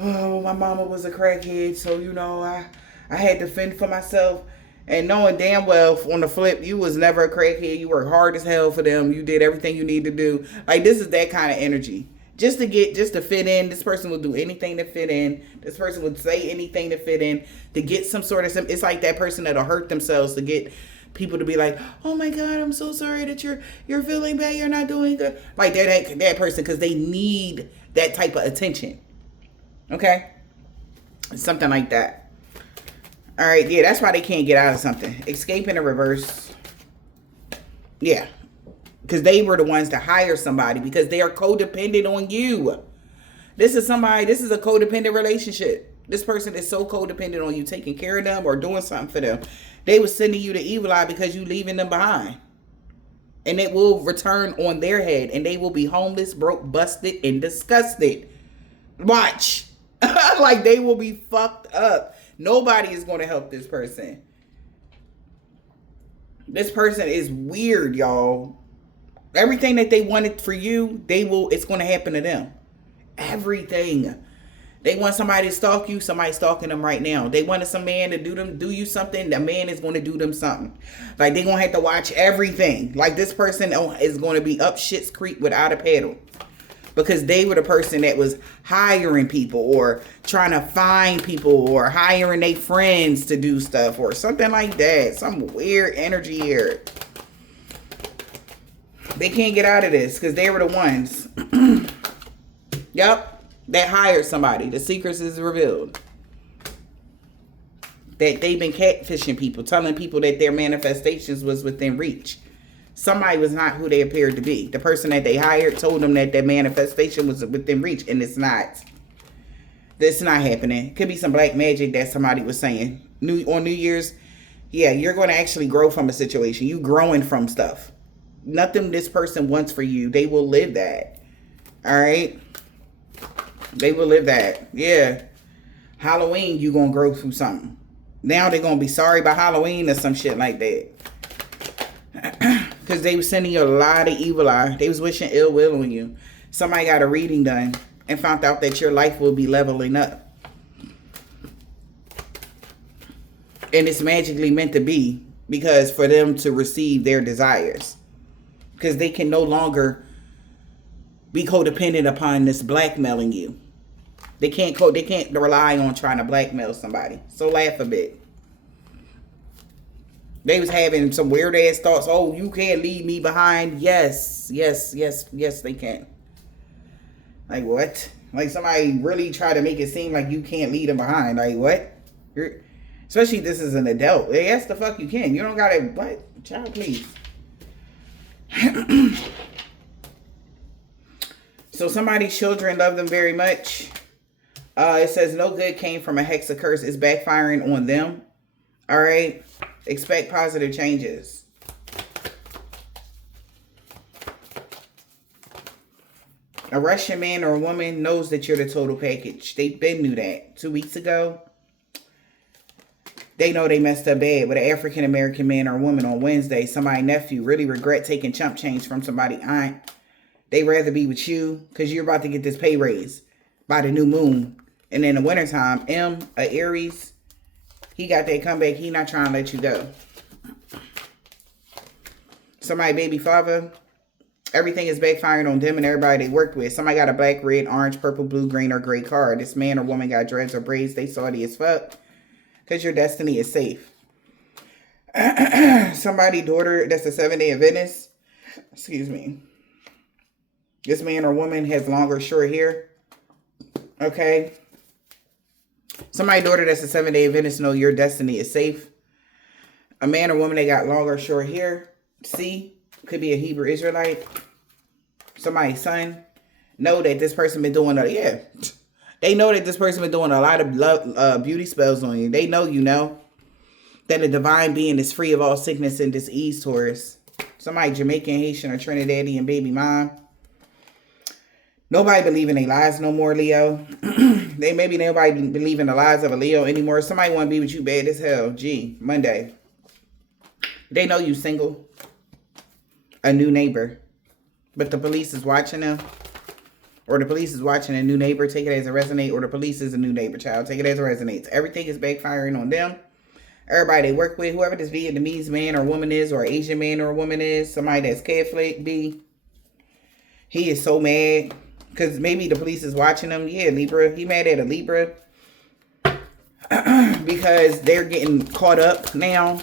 oh, my mama was a crackhead, so, you know, I had to fend for myself. And knowing damn well, on the flip, you was never a crackhead. You worked hard as hell for them. You did everything you need to do. Like, this is that kind of energy. Just to fit in. This person will do anything to fit in. This person would say anything to fit in. To get some sort of, it's like that person that'll hurt themselves to get people to be like, oh my God, I'm so sorry that you're feeling bad, you're not doing good. Like that person, because they need that type of attention. Okay? Something like that. All right, yeah, that's why they can't get out of something. Escape in a reverse. Yeah. Because they were the ones to hire somebody because they are codependent on you. This is a codependent relationship. This person is so codependent on you taking care of them or doing something for them. They were sending you the evil eye because you leaving them behind. And it will return on their head. And they will be homeless, broke, busted, and disgusted. Watch. Like, they will be fucked up. Nobody is going to help this person. This person is weird, y'all. Everything that they wanted for you, it's going to happen to them. Everything. They want somebody to stalk you, somebody's stalking them right now. They wanted some man to do you something, the man is going to do them something. Like, they're going to have to watch everything. Like, this person is going to be up shit's creek without a paddle. Because they were the person that was hiring people or trying to find people or hiring their friends to do stuff or something like that. Some weird energy here. They can't get out of this because they were the ones. Yep. That hired somebody. The secrets is revealed. That they've been catfishing people, telling people that their manifestations was within reach. Somebody was not who they appeared to be. The person that they hired told them that their manifestation was within reach, and it's not. It's not happening. Could be some black magic that somebody was saying. On New Year's, yeah, you're going to actually grow from a situation. You growing from stuff. Nothing this person wants for you. They will live that. All right? They will live that. Yeah. Halloween, you going to grow through something. Now they're going to be sorry about Halloween or some shit like that. Because they was sending you a lot of evil eye. They was wishing ill will on you. Somebody got a reading done and found out that your life will be leveling up. And it's magically meant to be because for them to receive their desires. because they can no longer be codependent upon this blackmailing you. They can't rely on trying to blackmail somebody. So laugh a bit. They was having some weird ass thoughts. Oh, you can't leave me behind. Yes, they can. Like what? Like somebody really try to make it seem like you can't leave them behind. Like what? Especially this is an adult. Yes, the fuck you can. You don't gotta, what? Child, please. So somebody's children love them very much. It says no good came from a hex or curse. It's backfiring on them. All right. Expect positive changes. A Russian man or a woman knows that you're the total package. They been knew that 2 weeks ago. They know they messed up bad with an African American man or woman on Wednesday. Somebody nephew really regret taking chump change from somebody aunt. They rather be with you because you're about to get this pay raise by the new moon. And in the wintertime, a Aries, he got that comeback. He not trying to let you go. Somebody baby father, everything is backfiring on them and everybody they worked with. Somebody got a black, red, orange, purple, blue, green, or gray card. This man or woman got dreads or braids. They salty as fuck because your destiny is safe. Somebody daughter that's a 7-day Adventist. Excuse me. This man or woman has longer, short hair. Okay. Somebody daughter that's a 7-day Adventist know your destiny is safe. A man or woman that got longer, short hair. C. Could be a Hebrew Israelite. Somebody's son. Know that this person been doing they know that this person been doing a lot of beauty spells on you. They know you know that a divine being is free of all sickness and disease, Taurus. Somebody Jamaican, Haitian, or Trinidadian baby mom. Nobody believe in their lies no more, Leo. Nobody believe in the lies of a Leo anymore. Somebody want to be with you bad as hell. Gee, Monday. They know you single. A new neighbor. But the police is watching them. Or the police is watching a new neighbor. Take it as a resonate. Or the police is a new neighbor, child. Take it as a resonates. Everything is backfiring on them. Everybody they work with. Whoever this Vietnamese man or woman is. Or Asian man or woman is. Somebody that's Catholic, B. He is so mad. Because maybe the police is watching him. Yeah, Libra. He mad at a Libra. Because they're getting caught up now.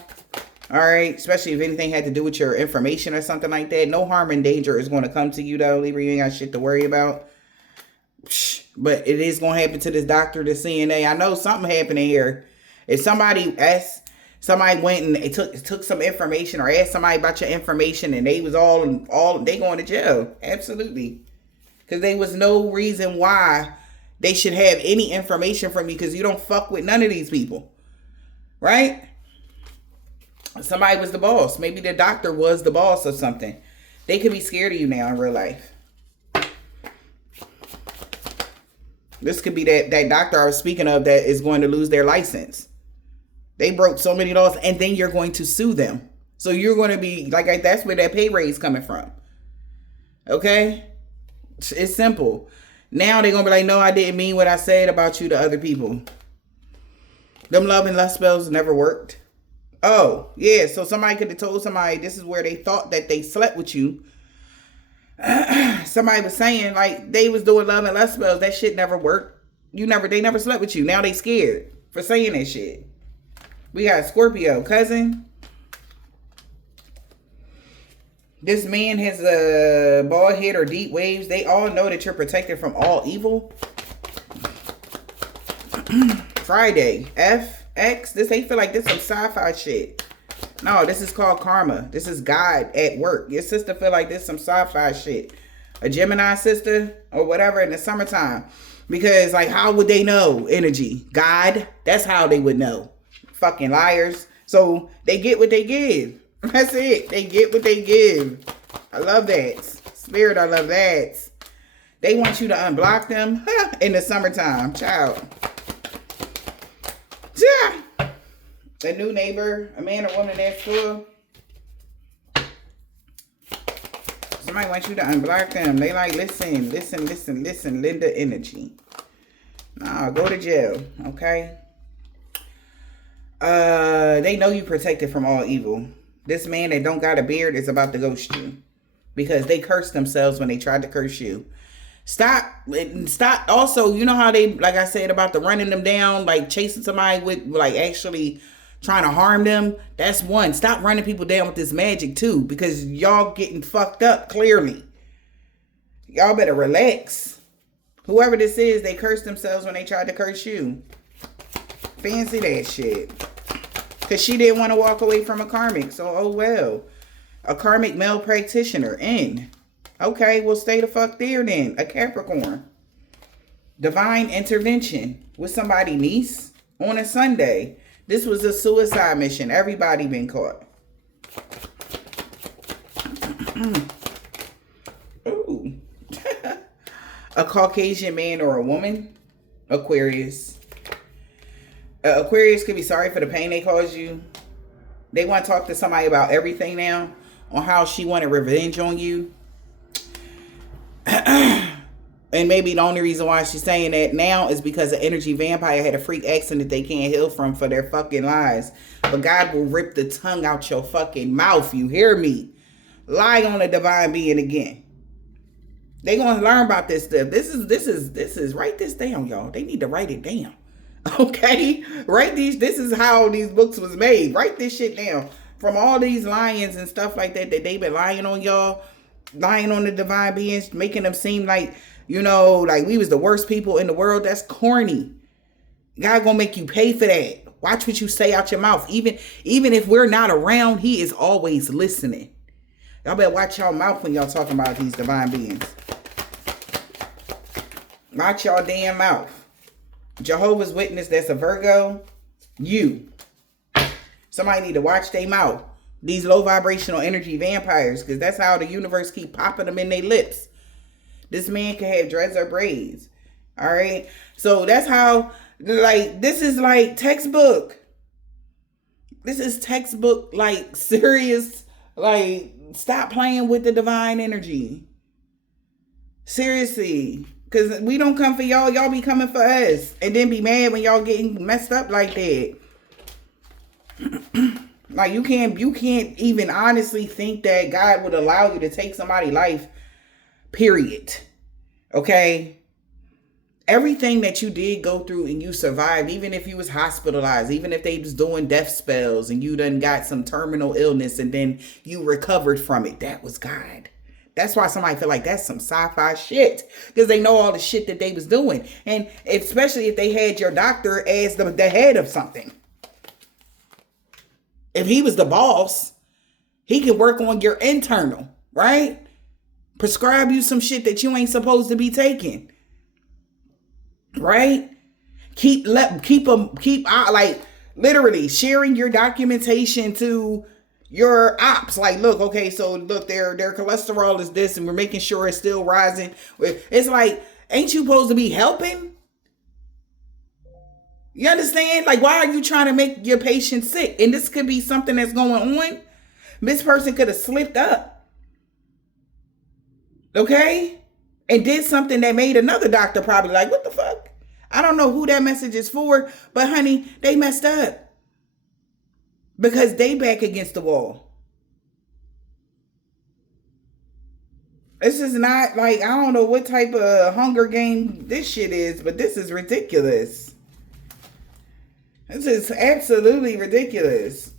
All right. Especially if anything had to do with your information or something like that. No harm and danger is going to come to you, though, Libra. You ain't got shit to worry about. But it is going to happen to this doctor, the CNA. I know something happening here. If somebody went and it took some information or asked somebody about your information and they was they going to jail. Absolutely. Because there was no reason why they should have any information from you because you don't fuck with none of these people. Right? Somebody was the boss. Maybe the doctor was the boss of something. They could be scared of you now in real life. This could be that doctor I was speaking of that is going to lose their license. They broke so many laws and then you're going to sue them. So you're going to be like, that's where that pay raise coming from. Okay? It's simple. Now they're going to be like, no, I didn't mean what I said about you to other people. Them love and lust spells never worked. Oh, yeah. So somebody could have told somebody this is where they thought that they slept with you. Somebody was saying like they was doing love and lust spells. That shit never worked. They never slept with you. Now they scared for saying that shit. We got Scorpio, cousin. This man has a bald head or deep waves. They all know that you're protected from all evil. Friday, FX. They feel like this is some sci-fi shit. No, this is called karma. This is God at work. Your sister feel like this is some sci-fi shit. A Gemini sister or whatever in the summertime. Because like, how would they know energy? God, that's how they would know. Fucking liars. So they get what they give. That's it. They get what they give. I love that. Spirit, I love that. They want you to unblock them in the summertime. Child. Yeah. A new neighbor, a man or woman at school. Somebody wants you to unblock them. They like, listen, Linda energy. Nah, go to jail. Okay? They know you protected from all evil. This man that don't got a beard is about to ghost you. because they cursed themselves when they tried to curse you. Stop. Also, you know how they, like I said about the running them down, like chasing somebody with like actually trying to harm them. That's one. Stop running people down with this magic too, because y'all getting fucked up clearly. Y'all better relax. Whoever this is, they cursed themselves when they tried to curse you. Fancy that shit. Because she didn't want to walk away from a karmic. So, oh well. A karmic male practitioner in. Okay, well stay the fuck there then. A Capricorn. Divine intervention with somebody's niece on a Sunday. This was a suicide mission. Everybody been caught. Ooh. A Caucasian man or a woman. Aquarius. Aquarius could be sorry for the pain they caused you. They want to talk to somebody about everything now. On how she wanted revenge on you. And maybe the only reason why she's saying that now is because an energy vampire had a freak accident they can't heal from for their fucking lies. But God will rip the tongue out your fucking mouth. You hear me? Lie on a divine being again. They gonna learn about this stuff. This is write this down, y'all. They need to write it down. Okay? This is how these books was made. Write this shit down. From all these lions and stuff like that they been lying on y'all. Lying on the divine beings, making them seem like, you know, like we was the worst people in the world. That's corny. God gonna make you pay for that. Watch what you say out your mouth. Even if we're not around, he is always listening. Y'all better watch y'all mouth when y'all talking about these divine beings. Watch y'all damn mouth. Jehovah's Witness, that's a Virgo. You. Somebody need to watch their mouth. These low vibrational energy vampires, because that's how the universe keep popping them in their lips. This man can have dreads or braids. All right. So that's how, like, this is like textbook. This is textbook, like serious, like stop playing with the divine energy. Seriously. Because we don't come for y'all. Y'all be coming for us. And then be mad when y'all getting messed up like that. Like you can't even honestly think that God would allow you to take somebody's life, period. Okay? Everything that you did go through and you survived, even if you was hospitalized, even if they was doing death spells and you done got some terminal illness and then you recovered from it, that was God. That's why somebody feel like that's some sci-fi shit, because they know all the shit that they was doing. And especially if they had your doctor as the head of something. If he was the boss, he could work on your internal, right? Prescribe you some shit that you ain't supposed to be taking, right? Keep like literally sharing your documentation to your opps. Like, look, okay, so look, their cholesterol is this, and we're making sure it's still rising. It's like, ain't you supposed to be helping? You understand? Like, why are you trying to make your patient sick? And this could be something that's going on. This person could have slipped up. Okay? And did something that made another doctor probably like, what the fuck? I don't know who that message is for, but honey, they messed up. Because they back against the wall. This is not like, I don't know what type of Hunger Game this shit is, but this is ridiculous. This is absolutely ridiculous.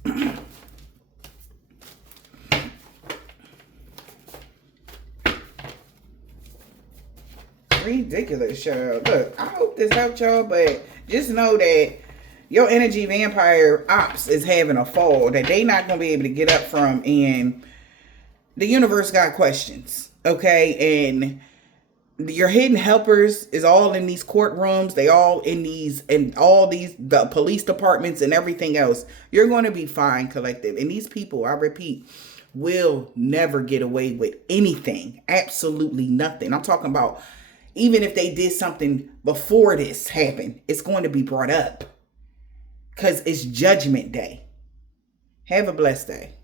Ridiculous, y'all. Look, I hope this helped y'all, but just know that your energy vampire ops is having a fall that they not going to be able to get up from, and the universe got questions, okay? And your hidden helpers is all in these courtrooms. They all in the police departments and everything else. You're going to be fine, collective. And these people, I repeat, will never get away with anything. Absolutely nothing. I'm talking about even if they did something before this happened, it's going to be brought up because it's Judgment Day. Have a blessed day.